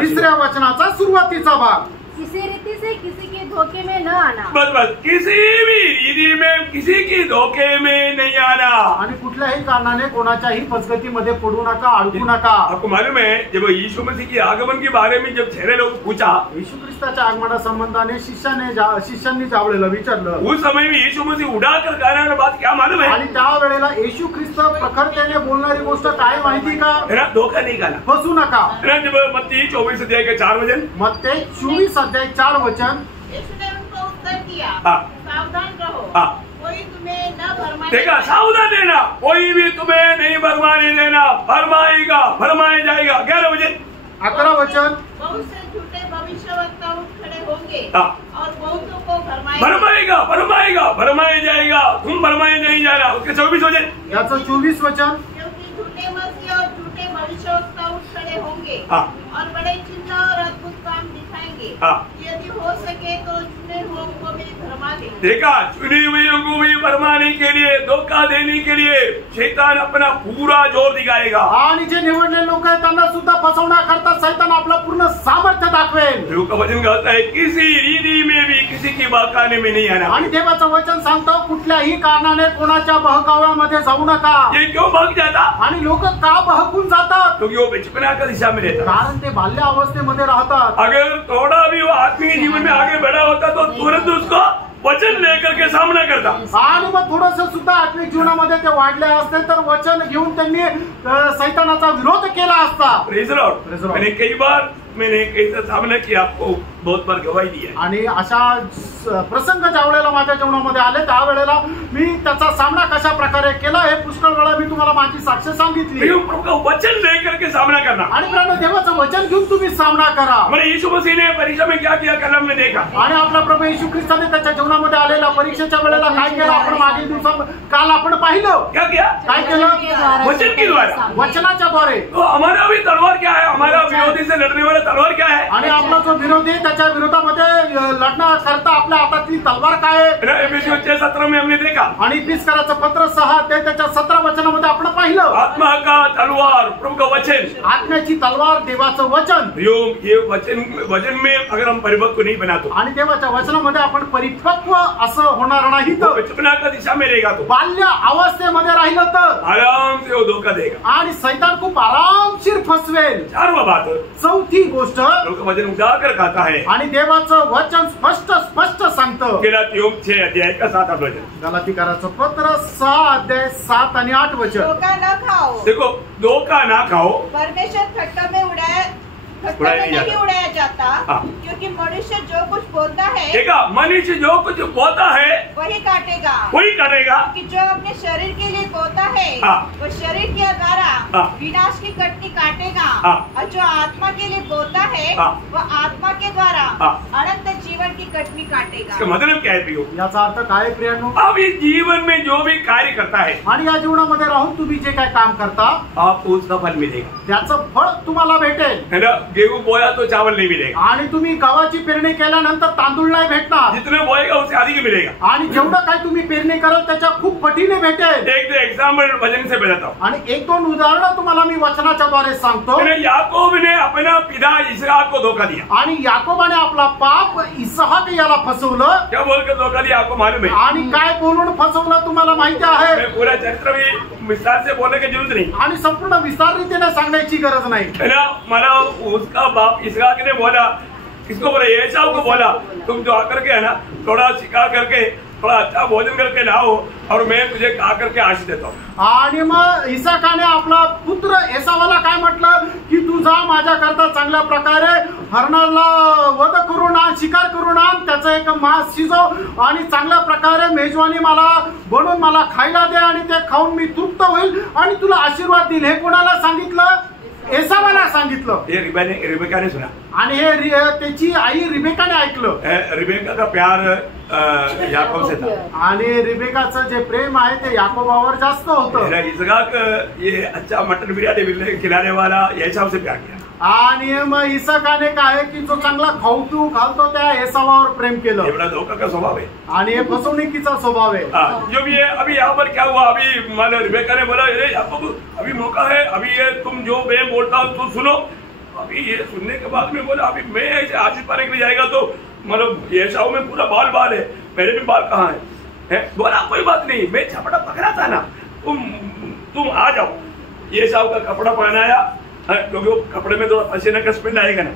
3 वचनाचा सुरुवातीचा भाग, किसी रीति से किसी के धोखे में न आना। बस बस, किसी भी रीति में किसी की धोखे में नहीं आना। आणि कुठल्याही कारणाने कोणाच्याही फसगतीमध्ये पडू नका, अडकू नका। आपको मालूम है जब यीशु मसीह की आगमन के बारे में जब 6 लोग पूछा, येशू ख्रिस्ताच्या आगमना संबंधाने शिष्यांनी जावळेला विचारलं, उस समय में यीशु मसीह उड़ाकर कहने वाली बात क्या मालूम है? आणि त्यावेळेला येशू ख्रिस्त प्रखरतेने बोलणारी गोष्ट काय माहिती का? है ना, धोखा नहीं खाना। फसू नका। है ना, जब मत्ती 24 अध्याय के 4 वचन, मत्ती 24 अध्याय 4 वचन। यीशु ने उनको उत्तर दिया, हाँ। सावधान रहो, हाँ। कोई तुम्हें न भरमाए। देखा, सावधान देना, कोई भी तुम्हें नहीं भरमाने देना, भरमाएगा, भरमाया जाएगा। 11 वचन, 11 वचन। बहुत से झूठे भविष्यवक्ता उठ खड़े होंगे हाँ। और बहुतों को भरमाएगा, भरमाएगा, भरमाया जाएगा, तुम भरमाए नहीं जाना। उसके 24 वचन, याचं 24 वचन। क्योंकि झूठे मसीह और झूठे भविष्यवक्ता उठ खड़े होंगे हाँ। और बड़े चिन्ह और अद्भुत काम दिखाएंगे। हाँ। यदि हो सके तो चुने हुओं को भी भरमा दें। देखा, चुने हुए को भी भरमाने के लिए, धोखा देने के लिए शैतान अपना पूरा जोर दिखाएगा। आणि जे निवडलेले लोक आहेत त्यांना सुद्धा फसवण्याकरता सैतान आपला पूर्ण सामर्थ्य दाखवेल। देव का वचन कहता है, किसी रीति में भी किसी की बहकाने में नहीं आना। आणि देवाचं वचन सांगतो, कुठल्याही कारणाने कोणाच्या बहकाव्यामध्ये जाऊ नका। ये क्यों भाग जाता? आणि लोक का बहकून जातात? क्योंकि वो बचपना का दिशा में रहता। कारण ते बाल्य अवस्थेमध्ये राहतात। अगर थोड़ा भी वो आत्मीय जीवन में आगे बढ़ा होता तो तुरंत उसको वचन लेकर के सामना करता। आणि मग थोडस सुद्धा आत्मिक जीवनामध्ये ते वाढले असते तर वचन घेऊन त्यांनी सैतानाचा विरोध केला असता। Praise Lord. मैंने कई सामना किया, आपको बहुत बार गवाही दी है। आणि अशा प्रसंग ज्यावेळेला माझ्या जीवनामध्ये आले त्यावेळेला मी त्याचा सामना कशा प्रकारे केला हे पुष्कळ वेळा मी तुम्हाला माझी साक्ष सांगितली। प्रभु का वचन लेकर के सामना करना। आणि प्रिय देवाचं वचन घेऊन तुम्ही सामना करा। हमारे यीशु मसीह ने परीक्षा में क्या किया, कल हमने देखा। आणि आपला प्रभू येशू ख्रिस्ताने त्याच्या जीवनामध्ये आलेल्या परीक्षेच्या वेळेला काय केलं आपण मागील दिवसात काल आपण पाहिलं। क्या किया? काय केलं? वचन के द्वारा, वचनाच्या द्वारे। तो हमारा भी तलवार क्या है? हमारा विरोधी से लड़ने वाला तलवार क्या है? आणि आपला जो विरोधी त्याच्या विरोधामध्ये लढण्याकरता आपल्या हातातली तलवार काय आहे? एफेसियों 6:17 में हमने देखा। आणि इफिसकराचं पत्र 6 ते त्याच्या 17 वचनामध्ये आपण पाहिलं। आत्मा का तलवार, प्रभु का वचन। आत्म्याची तलवार देवाचं वचन। ये वचन में अगर हम परिपक्व नहीं बना तो, आणि देवाच्या वचनामध्ये आपण परिपक्व असं होणार नाही तर, बचपना का दिशा में रहेगा तो, बाल्य अवस्थेमध्ये राहिलं तर आराम से वो धोखा देगा आणि सैतान खूप आरामशीर फसवेल। 4वां बात, चौथी गोष्ट, प्रभु का वचन उजागर कहता है, आणि देवाचं वचन स्पष्ट सांगतं। गलातियों 6 अध्याय का 7 वचन। गलातीकराचं पत्र 6 अध्याय 7 आणि 8 वचन। धोखा न खाओ। देखो, धोखा ना खाओ। परमेश्वर थट्टा में नहीं उड़ाया जाता, क्योंकि मनुष्य जो कुछ बोलता है, देखा, मनुष्य जो कुछ बोता है वही काटेगा। वही करेगा। कि जो अपने शरीर के लिए बोता है वो शरीर के द्वारा विनाश की कटनी काटेगा, और जो आत्मा के लिए बोता है वो आत्मा के द्वारा अनंत जीवन की कटनी काटेगा। इसका मतलब क्या है प्रियो? याचा अर्थ काय प्रियांनो? अब इस जीवन में जो भी कार्य करता है, आणि या जीवनामध्ये राहून तुम्ही जे काय काम करता आपको उसका फल मिलेगा। त्याचं फळ तुम्हाला भेटेल। है ना, गेहूं बोया तो चावल नहीं मिलेगा। आणि तुम्ही गव्हाची पेरणी केल्यानंतर तांदूळ नाही भेटणार। जितने बोएगा उससे अधिक मिलेगा। आणि जेवढं काय तुम्ही पेरणी कराल त्याच्या खूप पटीने भेटेल। एक एग्जाम्पल वचन से बताता हूँ। आणि 1-2 उदाहरणं तुम्हाला मी वचनाच्या द्वारे सांगतो। याकोब ने अपना पिता इसहाक को धोखा दिया। आणि याकोबाने आपला बाप इसहाक याला फसवलं। क्या बोलकर धोखा दिया आपको मालूम है? आणि काय बोलून फसवलं तुम्हाला माहिती आहे? मैं पूरा चरित्र भी विस्तार से बोलने की जरूरत नहीं, आणि संपूर्ण विस्तार रीतीने सांगण्याची गरज नाही। है ना। मला उसका बाप इसहाक ने बोला, किसको बोला? एसाव को बोला, तुम जो आकर के है ना थोड़ा शिकार करके थोड़ा अच्छा भोजन करके लाओ और मैं तुझे खा करके आशीष देता हूँ। आणि मग इसाकाने आपला पुत्र एसावाला काय म्हटलं की तू जा माझ्याकरता चांगल्या प्रकारे हरणाला वध करून आण, शिकार करून आण, त्याचं एक मांस शिजव आणि चांगल्या प्रकारे मेजवानी मला बनवून मला खायला दे आणि ते खाऊन मी तृप्त होईल आणि तुला आशीर्वाद देईल। हे कोणाला सांगितलं? एसावाला सांगितलं। ये रिबेका ने सुना आणि हे त्याची आई रिबेकाने ऐकलं। रिबेका का प्यार याकोब से था आणि रिबेकाचं जे प्रेम आहे ते याकोबावर जास्त होतं। इसहाक ये अच्छा मटन बिरयानी खिलाने वाला एसाव से प्यार किया। आणि मग इसाकाने काय की जो चांगला खाऊ पिऊ घालतो त्या एसावावर प्रेम केलं। ये बड़ा धोखा का स्वभाव है आणि हे फसवणुकीचा स्वभाव आहे। जो भी है, अभी यहाँ पर क्या हुआ? अभी मान रिबेका ने बोला, याकोब अभी मौका है, अभी ये तुम जो मैं बोलता हूँ तुम सुनो। अभी ये सुनने के बाद में बोला, अभी मैं ऐसे आशीष पाने के लिए जाएगा तो मतलब एसाव में पूरा बाल बाल है, मेरे भी बाल कहाँ है? बोला कोई बात नहीं, मैं चपड़ा पकड़ा था ना, तुम आ जाओ। एसाव का कपड़ा पहनाया, क्योंकि वो कपड़े में थोड़ा पसीना का स्मेल आएगा ना,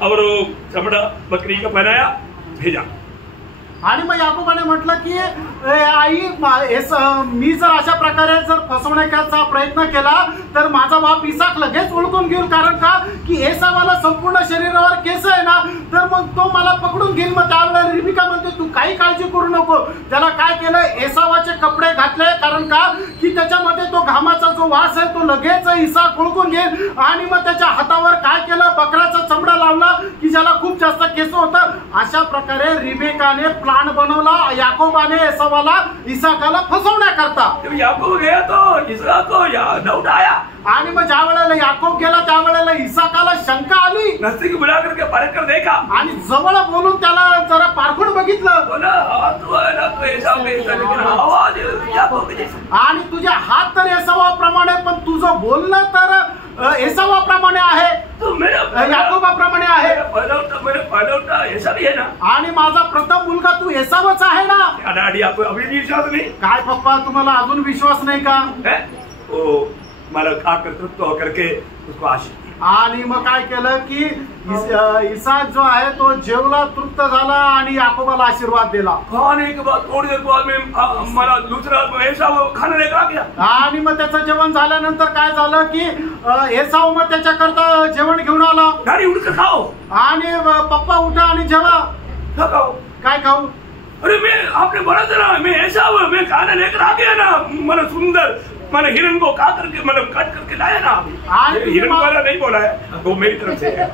और वो चमड़ा बकरी का पहनाया, भेजा। आणि मग याकोबाने म्हटलं की आई मी जर अशा प्रकारे जर फसवण्याचा प्रयत्न केला तर माझा बाप इसाक लगेच ओळखून घेईल, कारण का की एसावाला संपूर्ण शरीरावर केस आहे ना, तर मग तो मला पकडून घेईल। मग त्यावेळेला रिबिका म्हणते तू काही काळजी करू नको। त्याला काय केलं, एसावाचे कपडे घातले, कारण का की त्याच्यामध्ये तो घामाचा जो वास आहे तो लगेच इसाक ओळखून घेईल। आणि मग त्याच्या हातावर काय केलं, बकराचा चमडा लावला की ज्याला खूप जास्त केस होतं। अशा प्रकारे रिबेकाने प्लान बनवला याकोबाने एसावाला इसाकाला फसवण्याकरता। याकोब गया तो इसाक को डाउट आया, आणि मग ज्या वेळेला याकोब गेला त्यावेळेला इसाकाला शंका आली। नजदीक बुला करके परख कर देखा, आणि जवळ बोलून त्याला जरा पारखून बघितलं। बोला तू है ना, तो एसाव के जैसा, लेकिन आवाज याकोब के जैसा। आणि तुझे हात तर एसावाप्रमाणे, पण तुझं बोलणं तर एसावाप्रमाणे आहे, तो मेरा याकोबाप्रमाणे आहे। मेरा पहलौटा ऐसा भी है ना, आणि माझा प्रथम मुलगा तू एसावच आहे ना। डैडी आपको अभी भी विश्वास नहीं काय पप्पा, तुम्हाला अजून विश्वास नाही का? है? वो मला आकर तृप्त करके उसको आशीष दी। आणि मग काय केलं की इसाक जो आहे तो जेवला, तृप्त झाला आणि याकोबाला आशीर्वाद दिला। खाने के बाद थोड़ी देर बाद में मला दूसरा ऐसा वो खाना लेकर आ गया। आणि मग त्याचं जेवण झाल्यानंतर काय झालं की एसाव मग त्याच्याकरता जेवण घेऊन आला। डैडी उठकर खाओ। आणि पप्पा उठा आणि जेवा। क्या खाओ? काय खाऊ? अरे मैं आपने बोला था ना, मैं ऐसा हुआ, मैं खाना लेकर आ गया ना, मतलब सुंदर, मैंने हिरन को काट करके मतलब कट करके लाया ना। हिरन वाला नहीं बोला है, वो मेरी तरफ से है।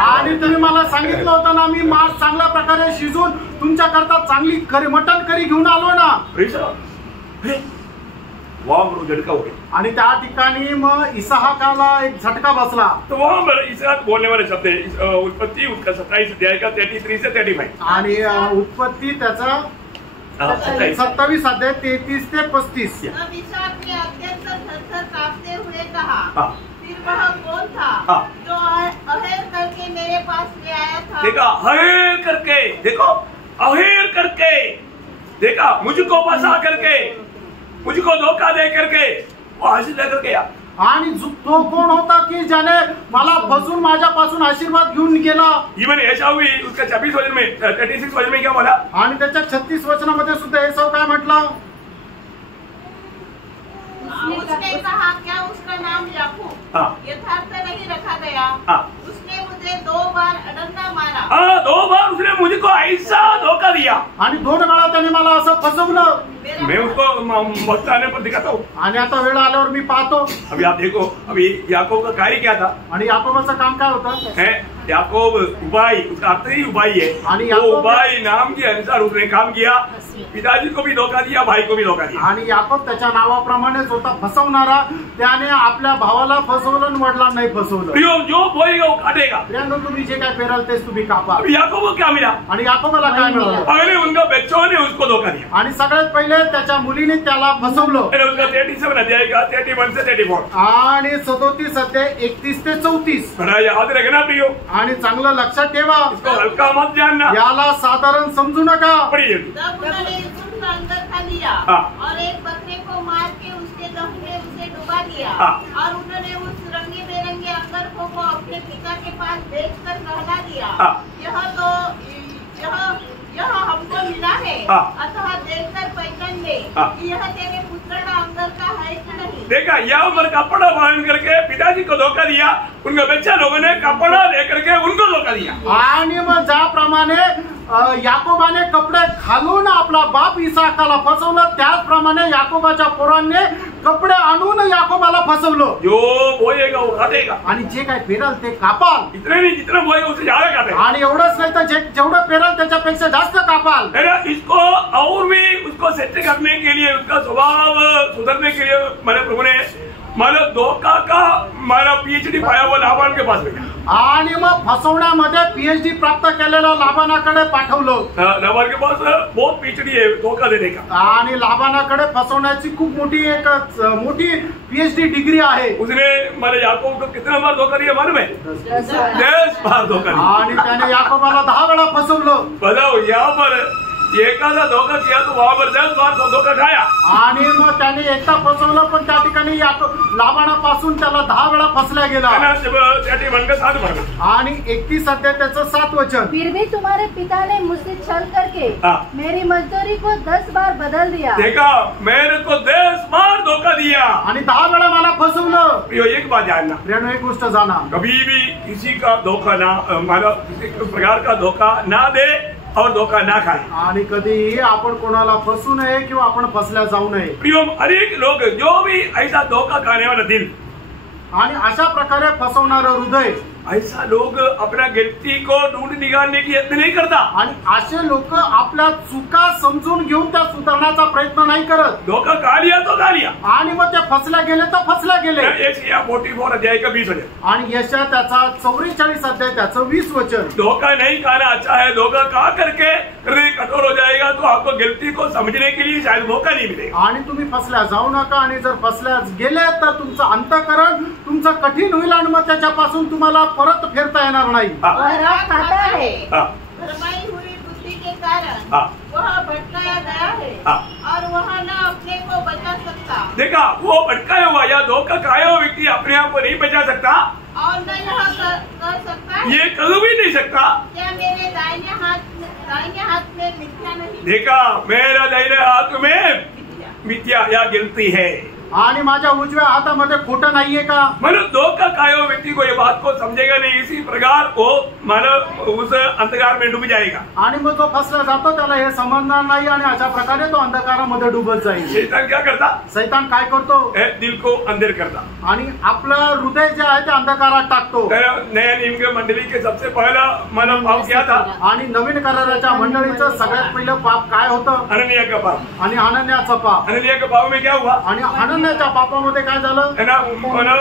आणि तुम्ही मला सांगितलं होतं ना, मी मांस चांगल्या प्रकारे शिजून तुमच्याकरता चांगली मटण करी घेऊन आलो ना। वहां झटका हो गया, आणि त्या ठिकाणी मग इसहाकाला एक झटका बसला। तो वहां पर इसहाक बोलने वाले शब्द है, उत्पत्ति उसका 27 अध्याय का 33 से 35। आणि उत्पत्ति त्याचा 27 अध्याय 33 से 35। तब इसहाक ने अत्यंत थरथर कांपते हुए कहा, फिर वह कौन था जो अहेर करके मेरे पास ले आया था? देखा अहेर करके, देखो अहेर करके, देखा मुझको फंसा करके, मुझको धोखा दे करके वो हासिल लेकर गया। आणि तो कोण होता की ज्याने मला फसून माझ्यापासून आशीर्वाद घेऊन गेला? इवन एसाव भी उसका 26 वचन में 36 वचन में क्या बोला? आणि त्याच्या 36 वचनामध्ये सुद्धा एसाव काय म्हटलं? उसने कहा, क्या उसका नाम याकूब यथार्थ नहीं रखा गया? उसने मुझे 2 बार अडंगा मारा। 2 बार उसने मुझको ऐसा धोखा दिया। आणि 2 वेळा त्याने मला असं फसवलं। मैं उसको वक्त आने पर दिखाता हूँ। आणि आता वेळ आल्यावर मी पाहतो। अभी आप देखो, अभी याकूब का कार्य क्या था? आणि याकोबाचं काम काय होतं? याकूब उबाई, उसका अर्थ ही उबाई है। आणि वो उबाई नाम के अनुसार उसने काम किया, पिताजी को भी धोखा दिया, भाई को भी धोखा दिया। आणि याकोब त्याच्या नावाप्रमाणेच होता फसवणारा। त्याने आपल्या भावाला फसवलं आणि वडिलांनाही फसवलं। प्रियो, जो बोएगा वो काटेगा। प्रियांनो, तुम्ही जे काय पेराल तेच तुम्ही कापा। अभी याकूब को क्या मिला? आणि याकोबाला काय मिळालं? पहले उनका बच्चों ने उसको धोखा दिया, आणि सगळ्यात पहिले त्याच्या मुलीने त्याला फसवलं। फिर उसका 37 अध्याय का 31 से 34 आणि 37 अध्याय 31 ते 34। बड़ा याद रखना प्रियो, आणि चांगलं लक्षात ठेवा, इसको हल्का मत जानना, याला साधारण समजू नका। तब उन्होंने यूसुफ का अंगरखा लिया और एक बकरे को मार के उसके दम में उसे डुबा दिया। और उन्होंने उस रंगे बेरंगे अंगरखों को अपने पिता के पास भेजकर कहला दिया, यह हमको मिला है, अतः देखकर पहचान ले कि यह तेरे पुत्र का अंगरखा है कि नहीं। देखा, यहाँ पर कपड़ा बांध करके पिताजी को धोखा दिया, उनका बच्चा लोगों ने कपड़ा लेकर के उनको धोखा दिया। आणि मग ज्याप्रमाणे याकोबाने कपडे घालून आपला बाप इसाकाला फसवलं, त्याचप्रमाणे याकोबाच्या पोरांनी कपडे आणून याकोबाला फसवलं। जो बोएगा वो काटेगा, आणि जे काय पेराल ते कापाल। इतने नहीं, जितना बोएगा उससे ज्यादा काटेगा। आणि एवढंच नाही तर जेवढं पेराल त्याच्यापेक्षा जास्त कापाल। इसको और भी उसको सेट करने के लिए, उसका स्वभाव सुधरने के लिए मेरे प्रभु ने मला धोखा का मला पीएचडी पाया हुआ लाभान के पास भेजा आणि मग फसवण्यामध्ये पीएचडी प्राप्त केलेल्या लाभानाकडे पाठवलं। लाभान के पास बहुत पीएचडी है धोखा देने का, आणि लाभानाकडे फसवण्याची खूप मोठी एक मोठी पीएचडी डिग्री आहे। उसने मला याकूब को कितना बार धोखा दिया मालूम है? 10 बार धोखा दिया। आणि त्याने याकोबाला 10 वेळा फसवलं। बताओ यहाँ पर एकादा धोखा किया तो वहां पर 10 बार धोखा खाया। आणि मग त्याने एकदा फसवलं पण त्या ठिकाणी लाभानापासून त्याला 10 वेळा फसल्या गेला। आणि 31 अध्याय त्याचं 7 वचन, फिर भी तुम्हारे पिता ने मुझसे छल करके मेरी मजदूरी को 10 बार बदल दिया। देखा, मेरे को 10 बार धोखा दिया आणि 10 वेळा मला फसवलं। प्रियो, एक बात जानना, प्रियो एक गोष्ट जाना, कभी भी किसी का धोखा ना मानो, किसी प्रकार का धोखा ना दे और धोखा ना खाए। आणि कधीही आपण कोणाला फसू नये किंवा आपण फसल्या जाऊ नये। प्रियो, अनेक लोग जो भी ऐसा धोखा खाने वाला दिल आणि अशा प्रकारे फसवणारं हृदय, ऐसा लोग अपना गलती को ढूंढ निकालने की यत्न नहीं करता। आणि असे लोक आपल्या चुका समजून घेऊन त्या सुधारण्याचा प्रयत्न नाही करत। धोखा खा लिया तो खा लिया, आणि मग ते फसल्या गेले तर फसल्या गेले। 44 अध्याय का 20 वचन, आणि यशा त्याचा 44 अध्याय त्याचं 20 वचन, धोखा नहीं खाना अच्छा है, धोखा खा करके हृदय कठोर हो जाएगा तो आपको गलती को समझने के लिए शायद मौका नहीं मिलेगा। आणि तुम्ही फसल्या जाऊ नका, आणि जर फसल्या गेले तर तुमचं अंतःकरण तुमचं कठीण होईल, आणि मग त्याच्यापासून तुम्हाला परत फिरता येणार नाही। वह राह खाता है, भरमाई हुई बुद्धि के कारण वह भटकाया गया है और वह न अपने को बचा सकता। देखा, वो भटकाया हुआ या धोखा खाया हुआ व्यक्ति अपने आप को नहीं बचा सकता और न यह कर सकता है, ये कभी भी नहीं सकता। क्या मेरे दाहिने हाथ में मिथ्या नहीं? देखा, मेरा दाहिने हाथ में मिथ्या या गिनती है, आणि माझ्या उजव्या हातामध्ये खोटं नाहीये का? मानो धोखा खाए हुए व्यक्ति को ये बात को समझेगा नहीं, इसी प्रकार वो मानो उस अंधकार में डूब जाएगा। आणि मग जो फसला जातो त्याला हे समजणार नाही, आणि अशा प्रकारे तो अंधकारामध्ये डुबत जाईल। शैतान क्या करता? सैतान काय करतो? दिल को अंधेर करता, आणि आपलं हृदय जे आहे ते अंधकारात टाकतो। नया नियम के मंडली के सबसे पहला मानो पाप क्या था? आणि नवीन कराराच्या मंडळीचं सगळ्यात पहिलं पाप काय होतं? अनन्या का पाप। आणि अनन्याचं पाप। अनन्या के पाप में क्या हुआ? आणि अनन्याच्या पापामध्ये काय झालं?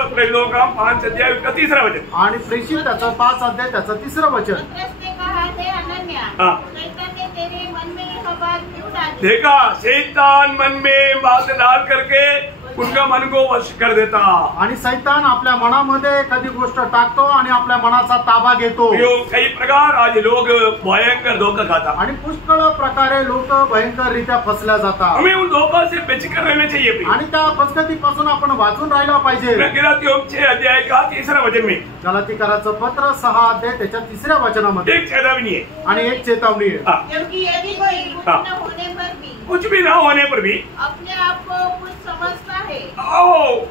प्रेरितों का 5 अध्याय का 3रा वचन, आणि प्रेषित त्याचं 5 अध्याय त्याचं 3रं वचन। पतरस ने कहा, हे अनन्या, शैतान ने तेरे मन में यह बात क्यों डाली? देखा, शैतान मन में बात डाल करके उनका मन को वश कर देता। आणि सैतान आपल्या मनामध्ये एखादी गोष्ट टाकतो आणि आपल्या मनाचा ताबा घेतो। कई प्रकार आज लोग भयंकर धोखा खाता, आणि पुष्कळ प्रकारे लोक भयंकररित्या फसल्या जातात। हमें उन धोखा से बचकर रहना चाहिए। आणि त्या फसगतीपासून आपण वाचून राहिला पाहिजे। गलातियों 6 अध्याय का 3रा वचन में, गलातीकराचं पत्र 6 अध्याय त्याच्या 3ऱ्या वचनामध्ये एक चेतावनी है आणि एक चेतावनी आहे। क्योंकि यदि कोई कुछ न होने पर भी, कुछ भी ना होने पर भी अपने आप को कुछ समझता है,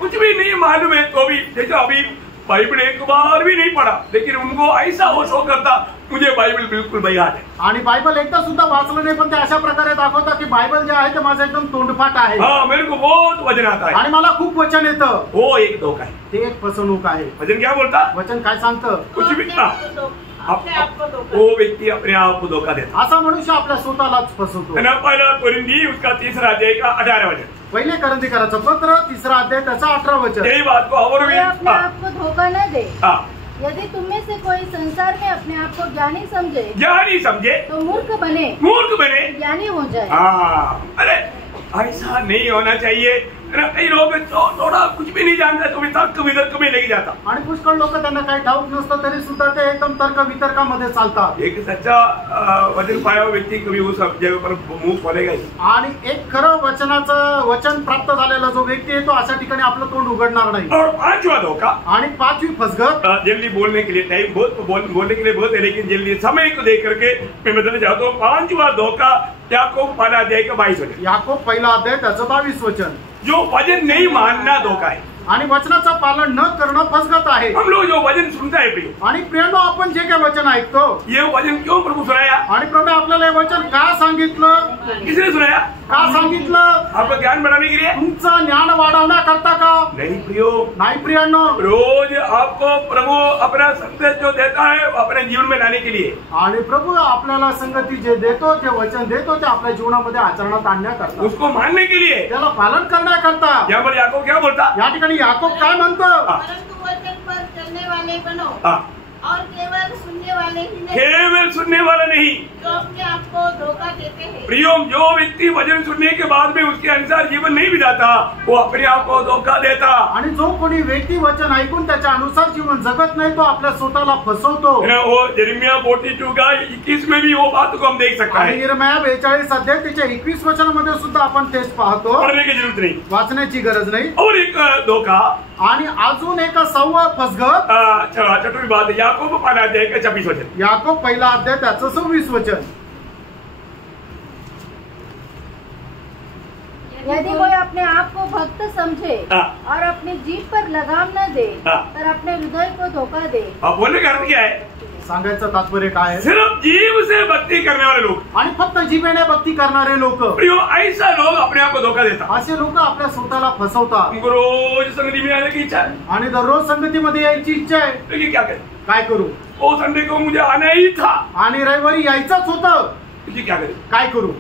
कुछ भी नहीं मालूम है तो भी, देखो अभी बाइबल एक बार भी नहीं पढ़ा, लेकिन उनको ऐसा होश हो करता मुझे बाइबल बिल्कुल बयान है। आणि बायबल एकदा सुद्धा वाचलं नाही, पण ते अशा प्रकारे दाखवतात की बायबल जे आहे ते माझं एकदम तोंडपाठ आहे। मेरे को बहुत वचन आता है, आणि मला खूप वचन येतं। वो एक धोखा है, ते एक फसवणूक आहे। वचन क्या बोलता? वचन काय सांगतं? कुछ भी ना, अपने आप को धोखा, वो व्यक्ति अपने आप को धोखा देता। असा मनुष्य आपल्या स्वतःलाच फसवतो। पहला कोरिंथी उसका 3रा अध्याय का 18 वचन, पहिले करंथीकराचं पत्र 3रा अध्याय त्याचा 18 वचन। यही बात को और भी अपने आप को धोखा न दे। यदि तुम में से कोई संसार में अपने आप को ज्ञानी समझे, ज्ञानी समझे तो मूर्ख बने ज्ञानी हो जाए। अरे ऐसा नहीं होना चाहिए। कई लोग तो थोड़ा कुछ भी नहीं जानते तो भी तर्क वितर्क में लेके जाता, आणि पुष्कळ लोक त्यांना काही ठाऊक नसतं तरी सुद्धा ते एकदम तर्क वितर्कामध्ये चालतात। एक सच्चा वचन पाया हुआ व्यक्ति कभी उस जगह पर मुंह खोलेगा ही। आणि एक खरं वचन प्राप्त झालेला जो व्यक्ती आहे तो अशा ठिकाणी आपलं तोंड उघडणार नाही। और 5वां धोखा, आणि 5वी फसगत, जल्दी बोलने के लिए टाइम बोलने के लिए बहुत है, लेकिन जल्दी समय को देख करके मैं बताना चाहता हूँ। 5वां धोखा याकूब 1 अध्याय का 22 वचन, याकूब 1 अध्याय त्याचं 22 वचन, जो वचन नहीं मानना धोखा है। आणि वचनाचं पालन न करणं फसगत आहे। हम लोग जो वचन सुनता है प्रिय, आणि प्रियनो आपण जे काही वचन ऐकतो, ये वचन क्यों प्रभु सुनाया? आणि प्रभू आपल्याला हे वचन का सांगितलं? किसने सुनाया? का सांगितलं? आपका ज्ञान बढ़ाने के लिए? तुमचं ज्ञान वाढवण्याकरता का? नहीं प्रियो, नाही प्रियांनो, रोज आपको प्रभु अपना संदेश जो देता है अपने जीवन में लाने के लिए। आणि प्रभू आपल्याला संगती जे देतो, जे वचन देतो ते आपल्या जीवनामध्ये आचरणात आणण्याकरता, उसको मानने के लिए, त्याला पालन करण्याकरता। यहाँ पर याकूब क्या बोलता? या ठिकाणी आणि याकोब काय म्हणतो? परंतु वचन पर चलने वाले बनो और केवल सुनने वाले ही नहीं, केवल सुनने वाला नहीं, जो अपने आप को धोखा देते हैं। प्रियो, जो व्यक्ति वचन सुनने के बाद में उसके अनुसार जीवन नहीं बिताता वो अपने आप को धोखा देता। आणि जो कोणी व्यक्ती वचन ऐकून त्याच्या अनुसार जीवन जगत नाही तो आपल्या स्वतःला फसवतो। वो यिर्मयाह 42 का 21 में भी वो बात को हम देख सकते आणि हैं। यिर्मयाह 42 अध्याय त्याच्या 21 वचनामध्ये सुद्धा आपण तेच पाहतो। पढ़ने की जरूरत नहीं, वाचण्याची गरज नाही। और एक धोखा आणि अजून एक सव्वा फसगत चतुर्थी बात याकोब 5 अध्याय का 26 वचन। याकोब पहिला अध्याय त्याचं 26 वचन। यदि कोई अपने आप को भक्त समझे और अपनी जीभ पर लगाम न दे और अपने हृदय को धोखा दे। अब बोलने का अर्थ क्या है? सांगायचं तात्पर्य काय आहे? सिर्फ जीव से भक्ति करने वाले लोग आणि फक्त जीवेने भक्ती करणारे लोक, ऐसा लोग अपने आप को धोखा देता। असे लोक आपल्या स्वतःला फसवतात। उनको रोज संगति में आने की इच्छा है, आणि दररोज संगतीमध्ये यायची इच्छा आहे, लेकिन क्या करें? काय करू? वो संडे को मुझे आना ही था, आणि रविवारी यायचंच होतं, लेकिन क्या करें? काय करू?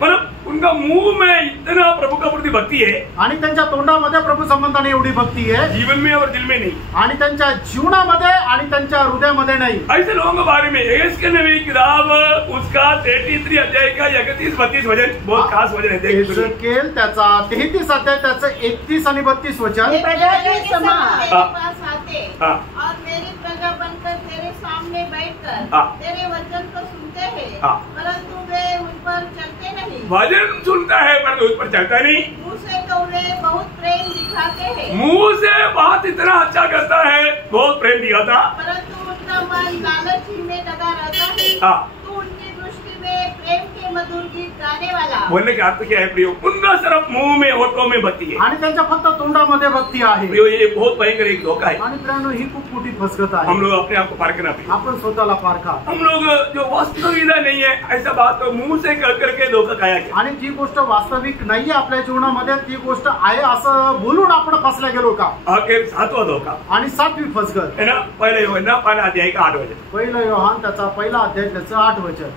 मतलब उनका मुंह में इतना प्रभु का प्रति भक्ति है, आणि त्यांच्या तोंडामध्ये प्रभु संबंधाने एवढी भक्ती आहे, जीवन में और दिल में नहीं। आणि त्यांच्या जीवनामध्ये आणि त्यांच्या हृदयामध्ये नाही। ऐसे लोगों के बारे में यहेजकेल नबी की किताब उसका 33 अध्याय का 31-32 वचन बहुत खास वचन है। यहेजकेल त्याचा 33 अध्याय त्याचं 31 आणि 32 वचन। हे प्रजा के समान तेरे पास आते और मेरी प्रजा बनकर तेरे सामने बैठकर तेरे वचन को सुनते हैं, परंतु वे उन पर चलते नहीं। वचन सुनता है पर उस पर चलता नहीं। मुंह से तो वे बहुत प्रेम दिखाते हैं, मुंह से बात इतना अच्छा करता है, बहुत प्रेम दिखाता, परंतु उनका मन लालच ही में लगा रहता है। तो उनकी दृष्टि में प्रेम के मधुर गीत गाने वाला। बोलने का अर्थ क्या है प्रियो? उनका सिर्फ मुंह में होठों में भक्ति है, आणि त्यांच्या फक्त तोंडामध्ये भक्ती आहे। प्रियो ये बहुत भयंकर एक धोखा है। आणि प्रियानो ही खूप मोठी फसगत आहे। हम लोग अपने आप को पारखना प्रियो, आपण स्वतःला पारखा। हम लोग जो वास्तविकता नहीं है ऐसा बात तो मुंह से कर करके धोखा खाया गया। आणि जी गोष्ट वास्तविक नाहीये आपल्या जीवनामध्ये ती गोष्ट आहे असं बोलून आपण फसल्या गेलो का? आखिर 7वां धोखा आणि 7वी फसगत है ना, पहले योहन्ना 5 अध्याय का 8 वचन। पहिलं योहान त्याचा पहिला अध्याय त्याचं 8 वचन।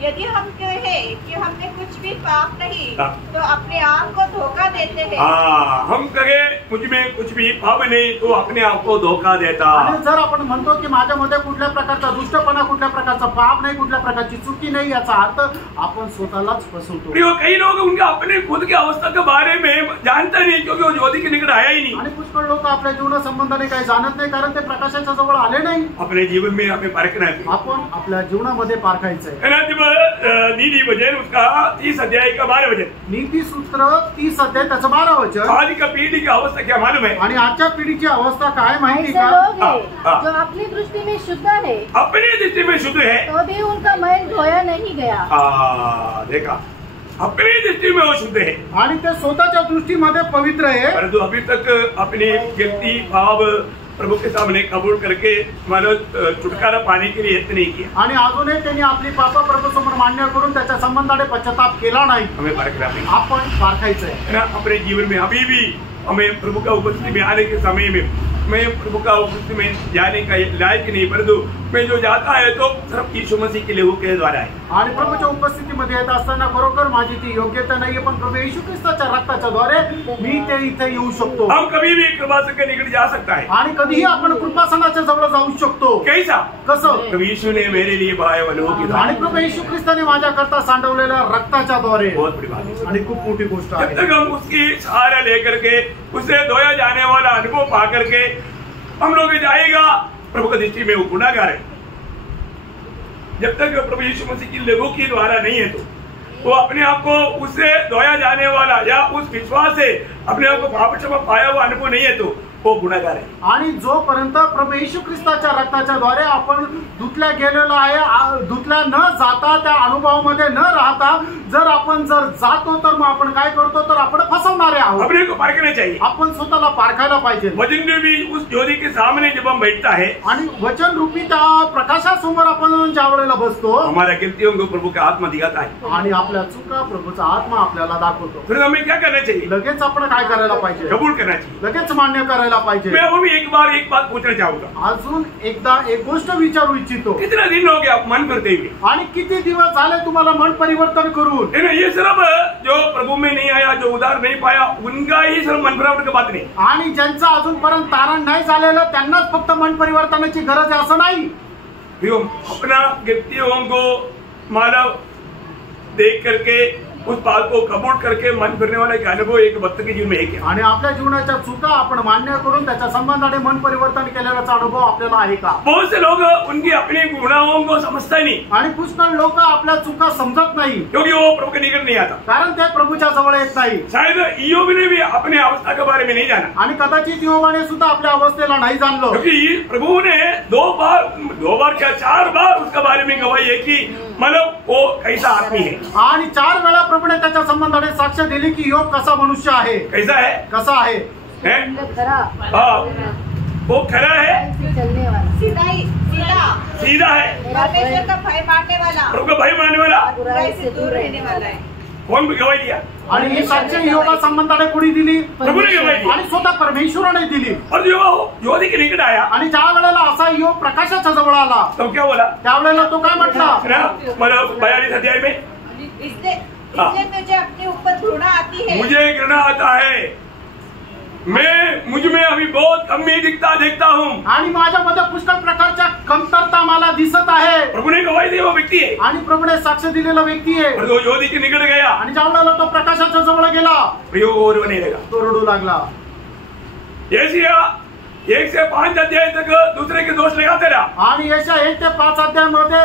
यदि हम कहें कि हमने कुछ भी पाप नहीं हाँ। तो अपने आप को धोखा देते हैं। हम कहें मुझ में कुछ भी पाप नहीं तो अपने आप को धोखा देता। आणि जर आपण म्हणतो की माझ्यामध्ये कुठल्या प्रकारचा दुष्टपणा, कुठल्या प्रकारचा पाप नाही, कुठल्या प्रकारची चुकी नाही, याचा अर्थ आपण स्वतःलाच फसवतो। प्रियो, कई लोग उनका अपने खुद की अवस्था के बारे में जानते नहीं क्योंकि वो ज्योति के निकट आया ही नहीं। आणि पुष्कळ लोक आपल्या जीवना संबंधाने काही जाणत नाही कारण ते प्रकाशाच्या जवळ आले नाही। अपने जीवन में हमें परखना है, आपण आपल्या जीवनामध्ये पारखायचंय। है ना। जब नीति वचन उसका 30 अध्याय का 12 वचन, नीति सूत्र 30 अध्याय त्याचं 12 वचन। आज का पीढ़ी की अवस्था क्या मालूम है? आणि आजच्या पिढीची अवस्था काय माहिती ऐसे का? लोग हैं हाँ। जो अपनी दृष्टि में शुद्ध है अपनी दृष्टि में शुद्ध है, तो भी उनका मैल धोया नहीं गया। देखा, अपनी दृष्टि में वो शुद्ध है आणि ते स्वतःच्या दृष्टीमध्ये पवित्र आहे, परंतु अभी तक अपनी गिरती भाव प्रभु के सामने कबूल करके मानो छुटकारा पाने के लिए यत्न नहीं किया। आणि अजूनही त्यांनी आपली पाप प्रभू समोर मान्य करून त्याच्या संबंधाने पश्चाताप केला नाही। हमें परखना है, आपण पारखायचंय। है ना। अपने जीवन में अभी भी हमें प्रभु का उपस्थिति में आने के समय में मैं प्रभु का उपस्थिति में जाने का लायक नहीं, परंतु मैं जो जाता है तो सिर्फ यीशु मसीह के लेहू के द्वारा है। आणि प्रभूच्या उपस्थितीमध्ये येत असताना खरोखर माझी ती योग्यता नाहीये, पण प्रभू येशू ख्रिस्ताच्या रक्ताच्या द्वारे मी ते इथे येऊ शकतो। हम कभी भी कृपा से निकट जा सकता है, आणि कधीही आपण कृपासनाच्या जवळ जाऊ शकतो। कैसा? कसं? प्रभु यीशु ने मेरे लिए बहाया हुआ लहू की धारा। आणि प्रभू येशू ख्रिस्ताने माझ्याकरता सांडवलेल्या रक्ताच्या द्वारे। बहुत बड़ी बात है। आणि खूप मोठी गोष्ट जब आहे। तक हम उसकी सहारा लेकर के उसे धोया जाने वाला अनुभव पा करके हम लोग जाएगा, प्रभु की दृष्टि में वो गुनाहगार है। जब तक प्रभु यीशु मसीह की लहू की द्वारा नहीं है तो वो अपने आप को उससे धोया जाने वाला या उस विश्वास से अपने आप को पाप क्षमा पाया हुआ अनुभव नहीं है तो वो गुनाहगार है। आणि जोपर्यंत प्रभू येशू ख्रिस्ताच्या रक्ताच्या द्वारे आपण धुतल्या गेलेलो आहे, धुतल्या न जाता त्या अनुभवामध्ये न राहता जर आपण जातो तर मग आपण काय करतो तर आपण फसवणारे आहोत। अपने को परखना चाहिए, आपण स्वतःला पारखायला पाहिजे। वचन रूपी उस ज्योति के सामने जब हम बैठता है, आणि वचन रूपी त्या प्रकाशासमोर आपण ज्या वेळेला बसतो, हमारा गिल्तियों को प्रभु का आत्मा दिखाता है आणि आपल्या चुका प्रभूचा आत्मा आपल्याला दाखवतो। फिर हमें क्या करना चाहिए? लगेच आपण काय करायला पाहिजे? कबूल करना चाहिए। लगेच मान्य करायला पाहिजे। मैं वो भी एक बात पूछना चाहूंगा, अजून एकदा एक गोष्ट विचारू इच्छितो, कितना दिन हो गया आप मन करते हुए? आणि किती दिवस झाले तुम्हाला मन परिवर्तन करून? है ना। ये सिर्फ जो प्रभु में नहीं आया, जो उधार नहीं पाया, उनका ही सिर्फ मन परिवर्तन की बात नहीं। आणि ज्यांचं अजूनपर्यंत तारण नाही झालेलं त्यांनाच फक्त मन परिवर्तनाची गरज आहे असं नाही। अपना गिरतियों को मानव देख करके उस बात को कबूल करके मन फिरने वाला एक अनुभव एक भक्त के जीवन में है क्या? आणि आपल्या जीवनाच्या चुका आपण मान्य करून त्याच्या संबंधाने मन परिवर्तन केल्याचा अनुभव आपल्याला आहे का? बहुत से लोग उनकी अपनी गुनाहों को समझते नहीं, आणि पुष्कळ लोक आपल्या चुका समजत नाही, क्योंकि वो प्रभु के निकट नहीं आता, कारण ते प्रभूच्या जवळ येत नाही। शायद इयोब ने भी अपने अवस्था के बारे में नहीं जाना, आणि कदाचित योबाने सुद्धा आपल्या अवस्थेला नाही जाणलं, क्योंकि प्रभु ने दो बार क्या 4 बार उसके बारे में गवाही है कि मतलब वो कैसा आदमी है। आणि 4 वेळा प्रभूने त्याच्या संबंधाने साक्ष दिली की योग कसा मनुष्य आहे, कैसा है, कसा आहे, वो खरा है, चलने वाला, सीधा है, परमेश्वर का भय मानने वाला, प्रभु का भय मानने वाला, बुराई से दूर रहने वाला है। कौन गवाही दिया? आणि ही साक्ष योगा संबंधाने कोणी दिली? प्रभु ने गवाही दी आणि स्वतः परमेश्वराने दिली। और जो ज्योति के निकट आया, आणि ज्या वेळेला असा योग प्रकाशाच्या जवळ आला तो क्या बोला? त्यावेळेला तो काय म्हटला? मतलब 42 अध्याय में, इसलिए मुझे अपने ऊपर घृणा आती है, मुझे घृणा आता है, मैं मुझ में अभी बहुत कमी देखता हूँ, आणि माझ्यामध्ये पुष्कळ प्रकारच्या कमतरता मला दिसत आहे। प्रभु ने गवाही दी, वो व्यक्ति है, आणि प्रभूने साक्ष दिलेला व्यक्ति आहे। और वो ज्योति के निकट गया, आणि ज्या वेळेला तो प्रकाशाच्या जवळ गेला प्रयोग और रोने लगा, तो रडू लागला। यशाया 1 से 5 अध्याय तक दूसरे के दोष लगाते रहा, आणि यशा 1 ते 5 अध्यायामध्ये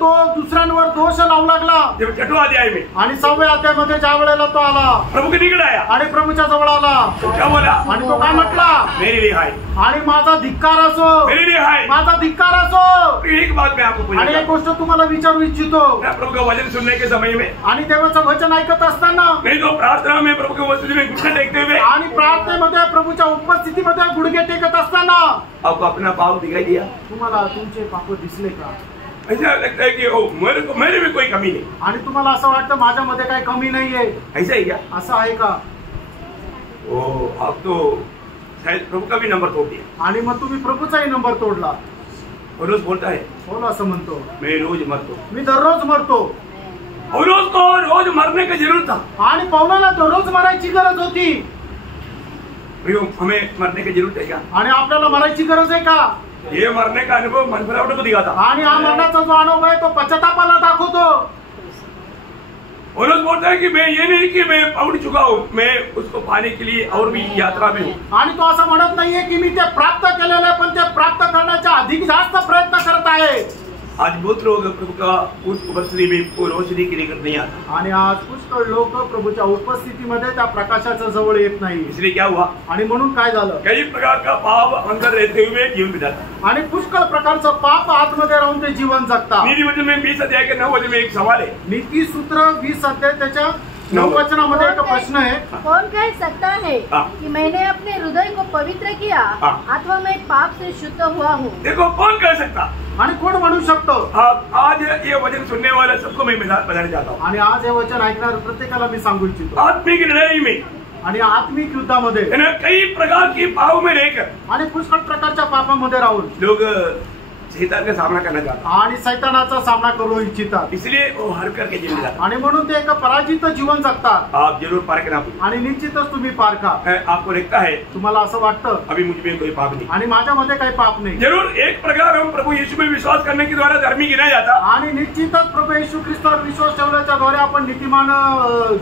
तो दुसऱ्यांवर दोष लावू लागला। जब 6वें अध्याय में, आणि 6व्या अध्यायामध्ये ज्या वेळेला तो आला प्रभु के निकट आया, आणि प्रभूच्या जवळ आला, तो क्या बोला? आणि तो काय म्हटला? मेरी रिहाई, आणि माझा धिक्कार असो, मेरी रिहाई। माझा धिक्कार असो। एक बात मैं आपको आणि एक पूछूंगा, गोष्ट तुम्हाला विचारू इच्छितो, प्रभु का वचन सुनने के समय में, आणि देवाचं वचन ऐकत असताना नहीं तो प्रार्थना में प्रभु के वचन में घुटने टेकते हुए आणि प्रार्थनेमध्ये प्रभूच्या उपस्थितीमध्ये गुडघे टेकत असताना आपको अपना पाप दिखाई दिया? तुम्हाला तुमचे पाप दिसले का? ऐसा लगता है कि मेरे में कोई कमी नहीं, आणि तुम्हाला असं वाटतं माझ्यामध्ये काही कमी नाहीये, ऐसा ही क्या? असं आहे का? ओ, आप तो शायद प्रभु का भी नंबर तोड़ दिया। आणि मग तुम्ही प्रभूचाही नंबर तोडला। पौलुस बोलता है, बोल असं म्हणतो, मैं रोज मरतो, मी दररोज मरतो। पौलुस को रोज मरने की जरूरत था, आणि पौलाला दररोज मरायची गरज होती। हमें मरने की जरूरत है क्या? आणि आपल्याला मरायची गरज आहे का? ये मरने का अनुभव मन फिरावट को दिखाता। आणि हा मरणाचा जो अनुभव आहे तो पश्चातापाला दाखवतो। पौलुस बोलता है कि मैं ये नहीं कि मैं पहुंच चुका हूँ, मैं उसको पाने के लिए और भी यात्रा में हूँ। आणि तो असं म्हणत नाहीये की मी ते प्राप्त केलेलं आहे, पण ते प्राप्त करण्याचा अधिक जास्त प्रयत्न करत आहे। आज बहुत लोग प्रभु का उस उपस्थिति में रोशनी के निकट नहीं आता, आणि आज पुष्कळ लोक प्रभूच्या उपस्थितीमध्ये त्या प्रकाशाच्या जवळ येत नाही। इसलिए क्या हुआ? आणि म्हणून काय झालं? कई प्रकार का पाप अंदर रहते हुए जीवन बिताता। आणि पुष्कळ प्रकारचं पाप आतमध्ये राहून ते जीवन जगतात। नीति वचन में 20 अध्याय के 9 वचन में एक सवाल है। नीति सूत्र 20 अध्याय त्याच्या 9 वचनामध्ये एक प्रश्न आहे, कौन कह सकता है हाँ। कि मैंने अपने हृदय को पवित्र किया हाँ। अथवा मैं पाप से शुद्ध हुआ हूँ? देखो, कौन कह सकता? आणि कोण म्हणू शकतो? आज ये वचन सुनने वाले सबको मैं बताना चाहता हूँ, आणि आज हे वचन ऐकणार प्रत्येकाला मी सांगू इच्छितो, आत्मिक लड़ाई में आणि आत्मिक युद्धामध्ये कई प्रकार की पाप में रहकर आणि पुष्कळ प्रकारच्या पापामध्ये राहून लोग शैतान का सामना करना चाहता, आणि सैतानाचा सामना करू इच्छितात, इसलिए वो हर करके जीवन जाता। आणि म्हणून ते एक पराजित जीवन जगतात। आप जरूर पार करना, आणि निश्चितच तुम्ही पार का। आपको लगता है तुम्हाला असं वाटतं अभी मुझ में कोई पाप नहीं, आणि माझ्यामध्ये काही पाप नाही। जरूर एक प्रकार हम प्रभु यीशु में विश्वास करने के द्वारा धर्मी गिना जाता, आणि निश्चितच प्रभू येशू ख्रिस्तावर विश्वास ठेवण्याच्या द्वारे आपण नीतिमान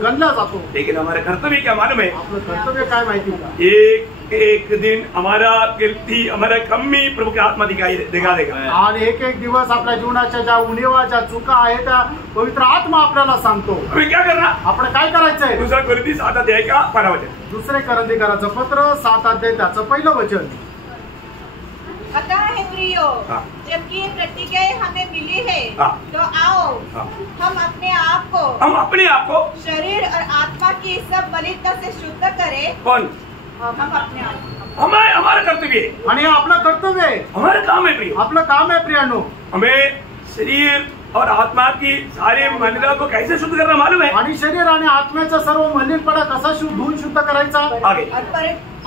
गणला जातो। लेकिन हमारा कर्तव्य क्या मालूम है? आपलं कर्तव्य काय माहिती का? एक दिन हमारा गिरती, हमारा कमी प्रभु की आत्मा दिखा देगा। आणि एक एक दिवस आपल्या जीवनाच्या ज्या उणीवा ज्या चुका आहेत त्या पवित्र आत्मा आपल्याला सांगतो। हमें क्या करना? आपण काय करायचंय? दूसरा कोरिन्थी 7 अध्याय का 12 वचन, दुसरे करंदीकराचं पत्र 7 अध्याय त्याचं पहिलं वचन। अतः हे प्रियो, हाँ। जबकि ये प्रतिज्ञाएं हमें मिली है, हाँ। तो आओ हाँ। हम अपने आप को शरीर और आत्मा की सब मलिनता से शुद्ध करें। कौन? हम अपने आप को। हमारा कर्तव्य है, आणि हे आपलं कर्तव्य आहे, हमारा काम है प्रिय। आपलं काम आहे प्रियानो। हमें शरीर और आत्मा की सारे मलिनता को कैसे शुद्ध करना मालूम है? आणि शरीर आणि आत्म्याचा सर्व मलिनपणा कसा धुवून शुद्ध करायचा? आगे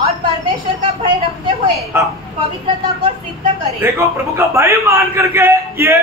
और परमेश्वर का भय रखते हुए हाँ। पवित्रता को सिद्ध करे। देखो प्रभु का भय मान करके ये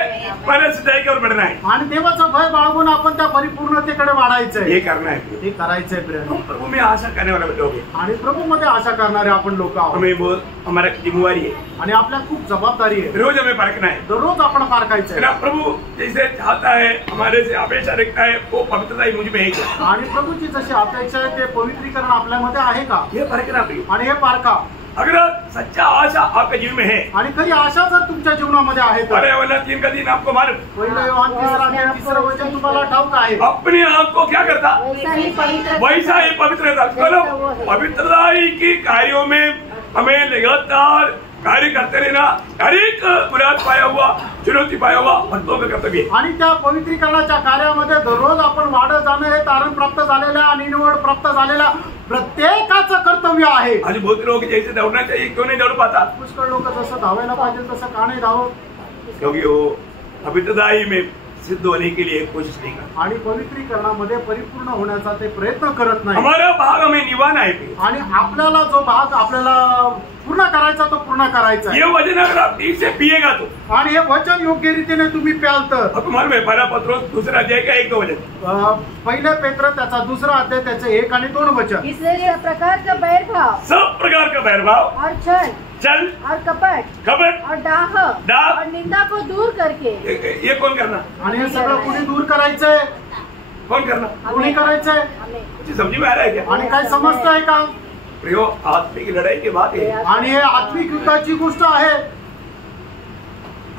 पहले सिद्धाई की ओर बढ़ना है, आणि देवाचं भय बाळगून आपण त्या परिपूर्णतेकडे वाढायचंय, ये करना है। हे करायचंय प्रेम। हम प्रभु में आशा करने वाले लोग हैं, आणि प्रभु मध्ये आशा करणारे आपण लोक आहोत, हमें बहुत हमारा जिम्मेवारी है, आणि आपल्या खूप जबाबदारी आहे, रोज हमें परखना है। दररोज आपण पारखायचंय। ना प्रभु जैसे चाहता है, हमारे से अपेक्षा रखता है, वो पवित्रता ही मुझ में है क्या? आणि प्रभूची जशी अपेक्षा आहे ते पवित्रीकरण आपल्यामध्ये आहे का, ये परखना प्रिय। आणि हे पारखा। अगर सच्चा आशा आपके जीवन में है, आणि खरी आशा जर तुमच्या जीवनामध्ये आहे तर अरे वरना 3 का दिन आपको मालूम, पहिलं योहान 3:3 वचन तुम्हाला ठाऊक आहे, अपने आप को क्या करता, वैसा ही पवित्र वैसा ही पवित्रता। चलो पवित्रता ही की कार्यों में हमें लगातार कार्य करते रहना, हर एक मुराद पाया हुआ, चुनौती पाया हुआ भक्तों का कर्तव्य है। आणि त्या पवित्रीकरणाच्या कार्यामध्ये दररोज आपण वाढत जाणं हे तारण प्राप्त झालेल्या आणि निवड प्राप्त झालेल्या प्रत्येकाचं कर्तव्य आहे। आज बहुत लोग जैसे दौड़ना चाहिए, क्यों नहीं दौड़ पाता? पुष्कळ लोक जसं धावायला पाहिजे तसं का नाही धावत, क्योंकि वो पवित्रता ही में सिद्ध होने के लिए कोशिश नहीं करता। आणि पवित्रीकरणामध्ये परिपूर्ण होण्याचा ते प्रयत्न करत नाही, हमारा भाग हमें निभाना है। आणि आपल्याला जो भाग आपल्याला पूर्ण करायचा तो पूर्ण करायचा आहे। ये वचन अगर आप ठीक से पिएगा तो, आणि हे वचन योग्य रीतीने तुम्ही प्याल तर, अब तुम्हारे में पहला पत्रोस 2 अध्याय का 1-2 वचन, पहिल्या पेत्र त्याचा 2 अध्याय त्याचे 1 आणि 2 वचन। इसलिए सब प्रकार का बैरभाव सब प्रकार का बैरभाव और छल चल और कपट कपट और डाह और निंदा को दूर करके ये कौन करना, आणि हे सगळं कुणी दूर करायचंय, कौन करना, कुणी करायचंय, हमें कुछ समझ में आ रहा है क्या? आणि काय समजतंय का? प्रियो आत्मिक लड़ाई की बात है, आणि हे आत्मिक युद्धाची गोष्ट आहे।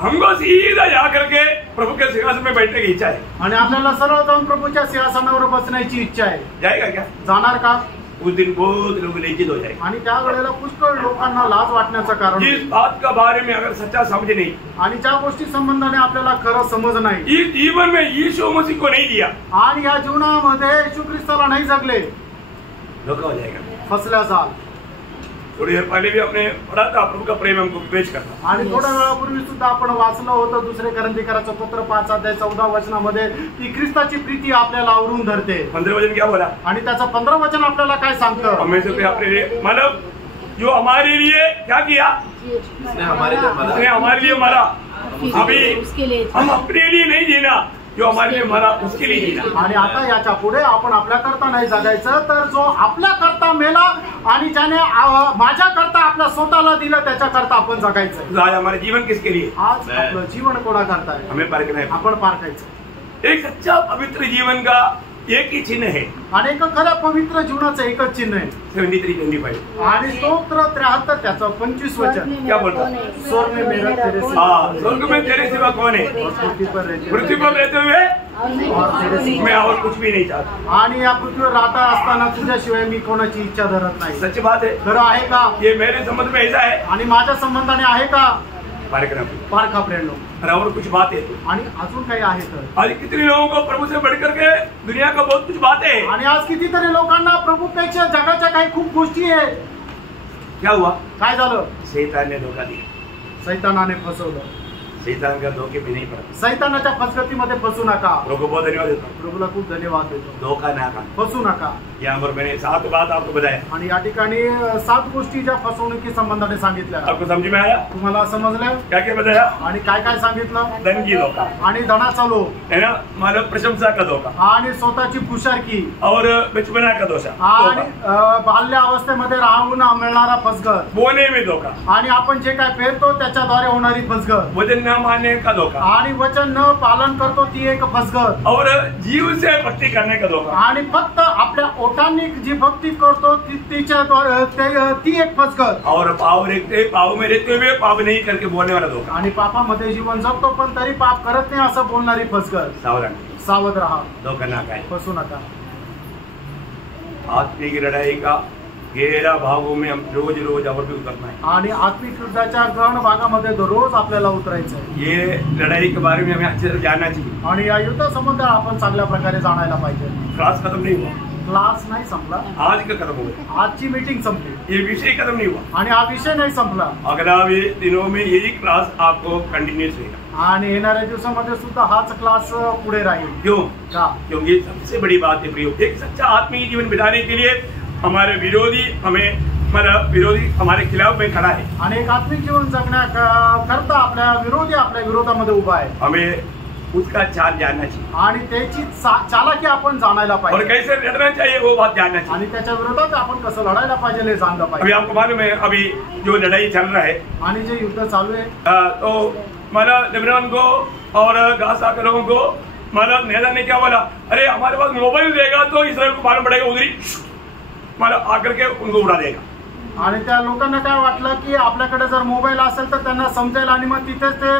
हमको सीधा जा करके प्रभु के सिंहासन में बैठने की इच्छा है, आणि आपल्याला सरळ जाऊन प्रभूच्या सिंहासनावर बसण्याची इच्छा आहे। जाएगा क्या? जाणार का? उस दिन बहुत लोग लज्जित हो जाएंगे। आणि त्या वेळेला पुष्कळ लोकांना लाज वाटण्याचं कारण जिस आहे। बात का बारे में अगर सच्चा समझ नहीं, आणि ज्या गोष्टी संबंधाने आपल्याला खरं समज नाही, इस जीवन में यीशु मसीह को नहीं दिया, आणि या जीवनामध्ये येशू ख्रिस्ताला नाही जगले, धोखा हो जाएगा। फसल्या जाल। थोड़ी देर पहले भी हमने पढ़ा था, प्रभु का प्रेम हमको विवेच करता। आणि थोड्या वेळापूर्वी सुद्धा आपण वाचलं होतं 2 करंथीकराचं पत्र 5 अध्याय 14 वचनामध्ये की ख्रिस्ताची प्रीती आपल्याला आवरून धरते। 15 वचन क्या बोला? आणि त्याचं 15 वचन आपल्याला काय सांगतं? हमें से अपने लिए मतलब जो हमारे लिए क्या किया, उसने उसने हमारे लिए मरा। अभी उसके लिए हम अपने लिए नहीं जीना, जो हमारे लिए मरा उसके लिए जीना। आणि आता याच्या पुढे आपण आपल्या करता नाही जगायचं, तर जो आपल्या करता मेला आणि ज्याने माझ्या करता आपल्या स्वतःला दिलं त्याच्या करता आपण जगायचं। तो आज हमारे जीवन किसके लिए? आज आपलं जीवन कोणा करता आहे हमें परखना है। आपण पारखायचं। एक सच्चा पवित्र जीवन का एक ही चिन्ह है, आणि एक खऱ्या पवित्र जीवनाचं एकच चिन्ह आहे। 73-25 आणि स्तोत्र 73 त्याचं 25 वचन। क्या बोलता? स्वर्ग में मेरा तेरे सिवा हाँ, स्वर्ग में तेरे सिवा कौन है? पृथ्वी पर रहते पृथ्वी पर रहते हुए और तेरे सिवा। मैं और कुछ भी नहीं चाहता। आणि या पृथ्वीवर राहता असताना तुझ्याशिवाय मी कोणाची इच्छा धरत नाही। सच बात है, खरं आहे का? ये मेरे संबंध में ऐसा है। आणि माझ्या संबंधाने आहे का? परखना पारखा प्रेरणो। और कुछ बात है तो आणि अजून काही आहे तर? आज कितने लोगों को प्रभु से बढ़कर के दुनिया का बहुत कुछ बातें है। आणि आज कितीतरी लोकांना प्रभूपेक्षा जगाच्या काही खूप गोष्टी आहे। क्या हुआ? काय झालं? शैतान ने धोखा दिया। सैतानाने फसवलं। शैतान का धोखे में नहीं पड़ा। सैतानाच्या फसगतीमध्ये फसू नका। प्रभु को बहुत धन्यवाद देता हूँ। प्रभूला खूप धन्यवाद देतो। धोखा ना खा। फसू नका। यहाँ पर मैंने 7 बात आपको बताया, आणि या ठिकाणी 7 गोष्टी ज्या फसवणुकी संबंधाने सांगितल्या। आपको समझ में आया? तुम्हाला समजलं? क्या क्या बताया? आणि काय काय सांगितलं? धन की धोखा आणि धनाचा लोभ, है ना, मानव प्रशंसा का धोखा आणि स्वतःची खुशारकी, और बचपना का दोषा, आणि बाल्य अवस्थेमध्ये राहून मिळणारा फसगत, बोलने में धोखा, आणि आपण जे काय पेरतो त्याच्याद्वारे होणारी फसगत, वचन न मानने का धोखा, आणि वचन न पालन करतो ती एक फसगत, और जीव से भक्ति करने का धोखा, आणि फक्त आपल्या ओठांनी जी भक्ती करतो ती एक फसगत, और पाव में रहते हुए पाप नहीं करके बोलने वाला धोखा। आणि पापामध्ये जीवन जगतो पण तरी पाप करत नाही असं बोलणारी फसगत। सावधान, सावध राहा, धोखा ना खाए। फसू नका। आत्मिक लड़ाई का गहरा भागों में हम रोज रोज और भी उतरना है। आणि आत्मिक युद्धाच्या गहन भागामध्ये दररोज आपल्याला उतरायचं आहे। ये लड़ाई के बारे में हमें अच्छे से जानना चाहिए। आणि या युद्धासंबंधी आपण चांगल्या प्रकारे जाणायला पाहिजे। क्लास खत्म नहीं हुआ, क्लास नाही संपला, आज का खत्म हुआ, आजची मीटिंग संपली, ये विषय खत्म नहीं हुआ। आणि हा विषय नाही संपला, अगले दिनों में यही क्लास आपको कंटिन्यूस रहेगा। आणि येणाऱ्या दिवसामध्ये सुद्धा हाच क्लास पुढे राहील। क्यों? का? क्योंकि सबसे बड़ी बात है प्रियो, एक सच्चा आत्मीय जीवन बिताने के लिए हमारे विरोधी हमें मतलब विरोधी हमारे खिलाफ में खड़ा है, आणि एक आत्मिक जीवन जगण्याकरता आपल्या विरोधामध्ये उभा आहे, हमें उसका चाल जानना चाहिए आणि त्याची चालाकी आपण जाणायला और पाहिजे कैसे लड़ना चाहिए वो बात जानना चाहिए। आणि त्याच्या विरोधात आपण कसं लढायला पाहिजे हे जाणलं अभी पाहिजे। आपको मालूम है अभी जो लड़ाई चल रहा है आणि जे युद्ध चालू आहे तो मतलब लेबनान को और गाजा के लोगों को मतलब नेता ने क्या बोला, अरे हमारे पास मोबाइल देगा तो इसराइल को मालूम पड़ेगा, उधरी मतलब आकर के उनको उड़ा देगा। आणि त्या लोकांना काय वाटलं की आपल्याकडे जर मोबाईल असेल तर त्यांना समजेल आणि मग तिथेच ते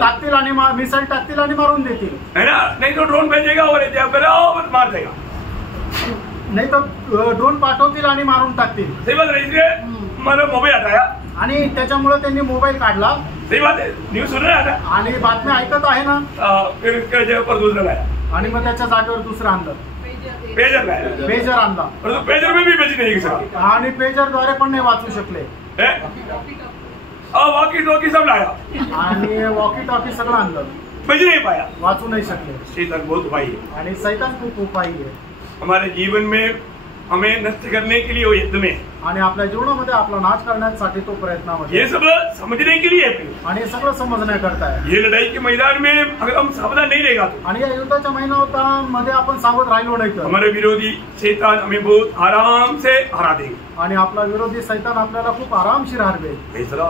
टाकतील आणि मिसाईल टाकतील आणि मारून देतील, है ना, नहीं तो ड्रोन भेजेगा और मार देगा, नाही तर ड्रोन पाठवतील आणि मारून टाकतील। सही बात है, इसलिए मतलब मोबाइल हटाया आणि त्याच्यामुळे त्यांनी मोबाईल काढला। सही बात है, न्यूज सुन रहा था आणि बातम्या ऐकत आहे ना, फिर उसके जगह पर दूसरा लाया, आणि मग त्याच्या जागेवर दुसरं आणलं, पेजर लाया, पेजर आणला, और तो पेजर में भी बच नहीं सकता, आणि पेजरद्वारे पण नाही वाचू शकले, वॉकी टॉकी सब लाया आणि वॉकी टॉकी सगळं आणलं, बच नहीं पाया, वाचू नाही शकले। शैतान बहुत उपाय है, आणि सैतान खूप उपायी आहे, हमारे जीवन में हमें नष्ट करने के लिए वो युद्ध में, आणि आपल्या जीवनामध्ये आपला नाश करण्यासाठी तो प्रयत्नामध्ये, ये सब समझने के लिए है। आणि हे सगळं समजण्याकरता आहे। ये लड़ाई के मैदान में अगर हम सावधान नहीं रहेगा तो आणि या युद्धाच्या महिन्यामध्ये आपण सावध राहिलो नाही तर हमारे विरोधी शैतान हमें बहुत आराम से हरा देगा। आणि आपला विरोधी सैतान आपल्याला खूप आरामशीर हरवेल। तीसरा,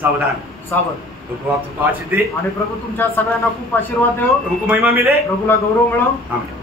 सावधान, सावध, तो आपको आशीष दे, आणि प्रभू तुमच्या सगळ्यांना खूप आशीर्वाद देव, प्रभु को महिमा मिले, प्रभूला गौरव मिळव। आमीन।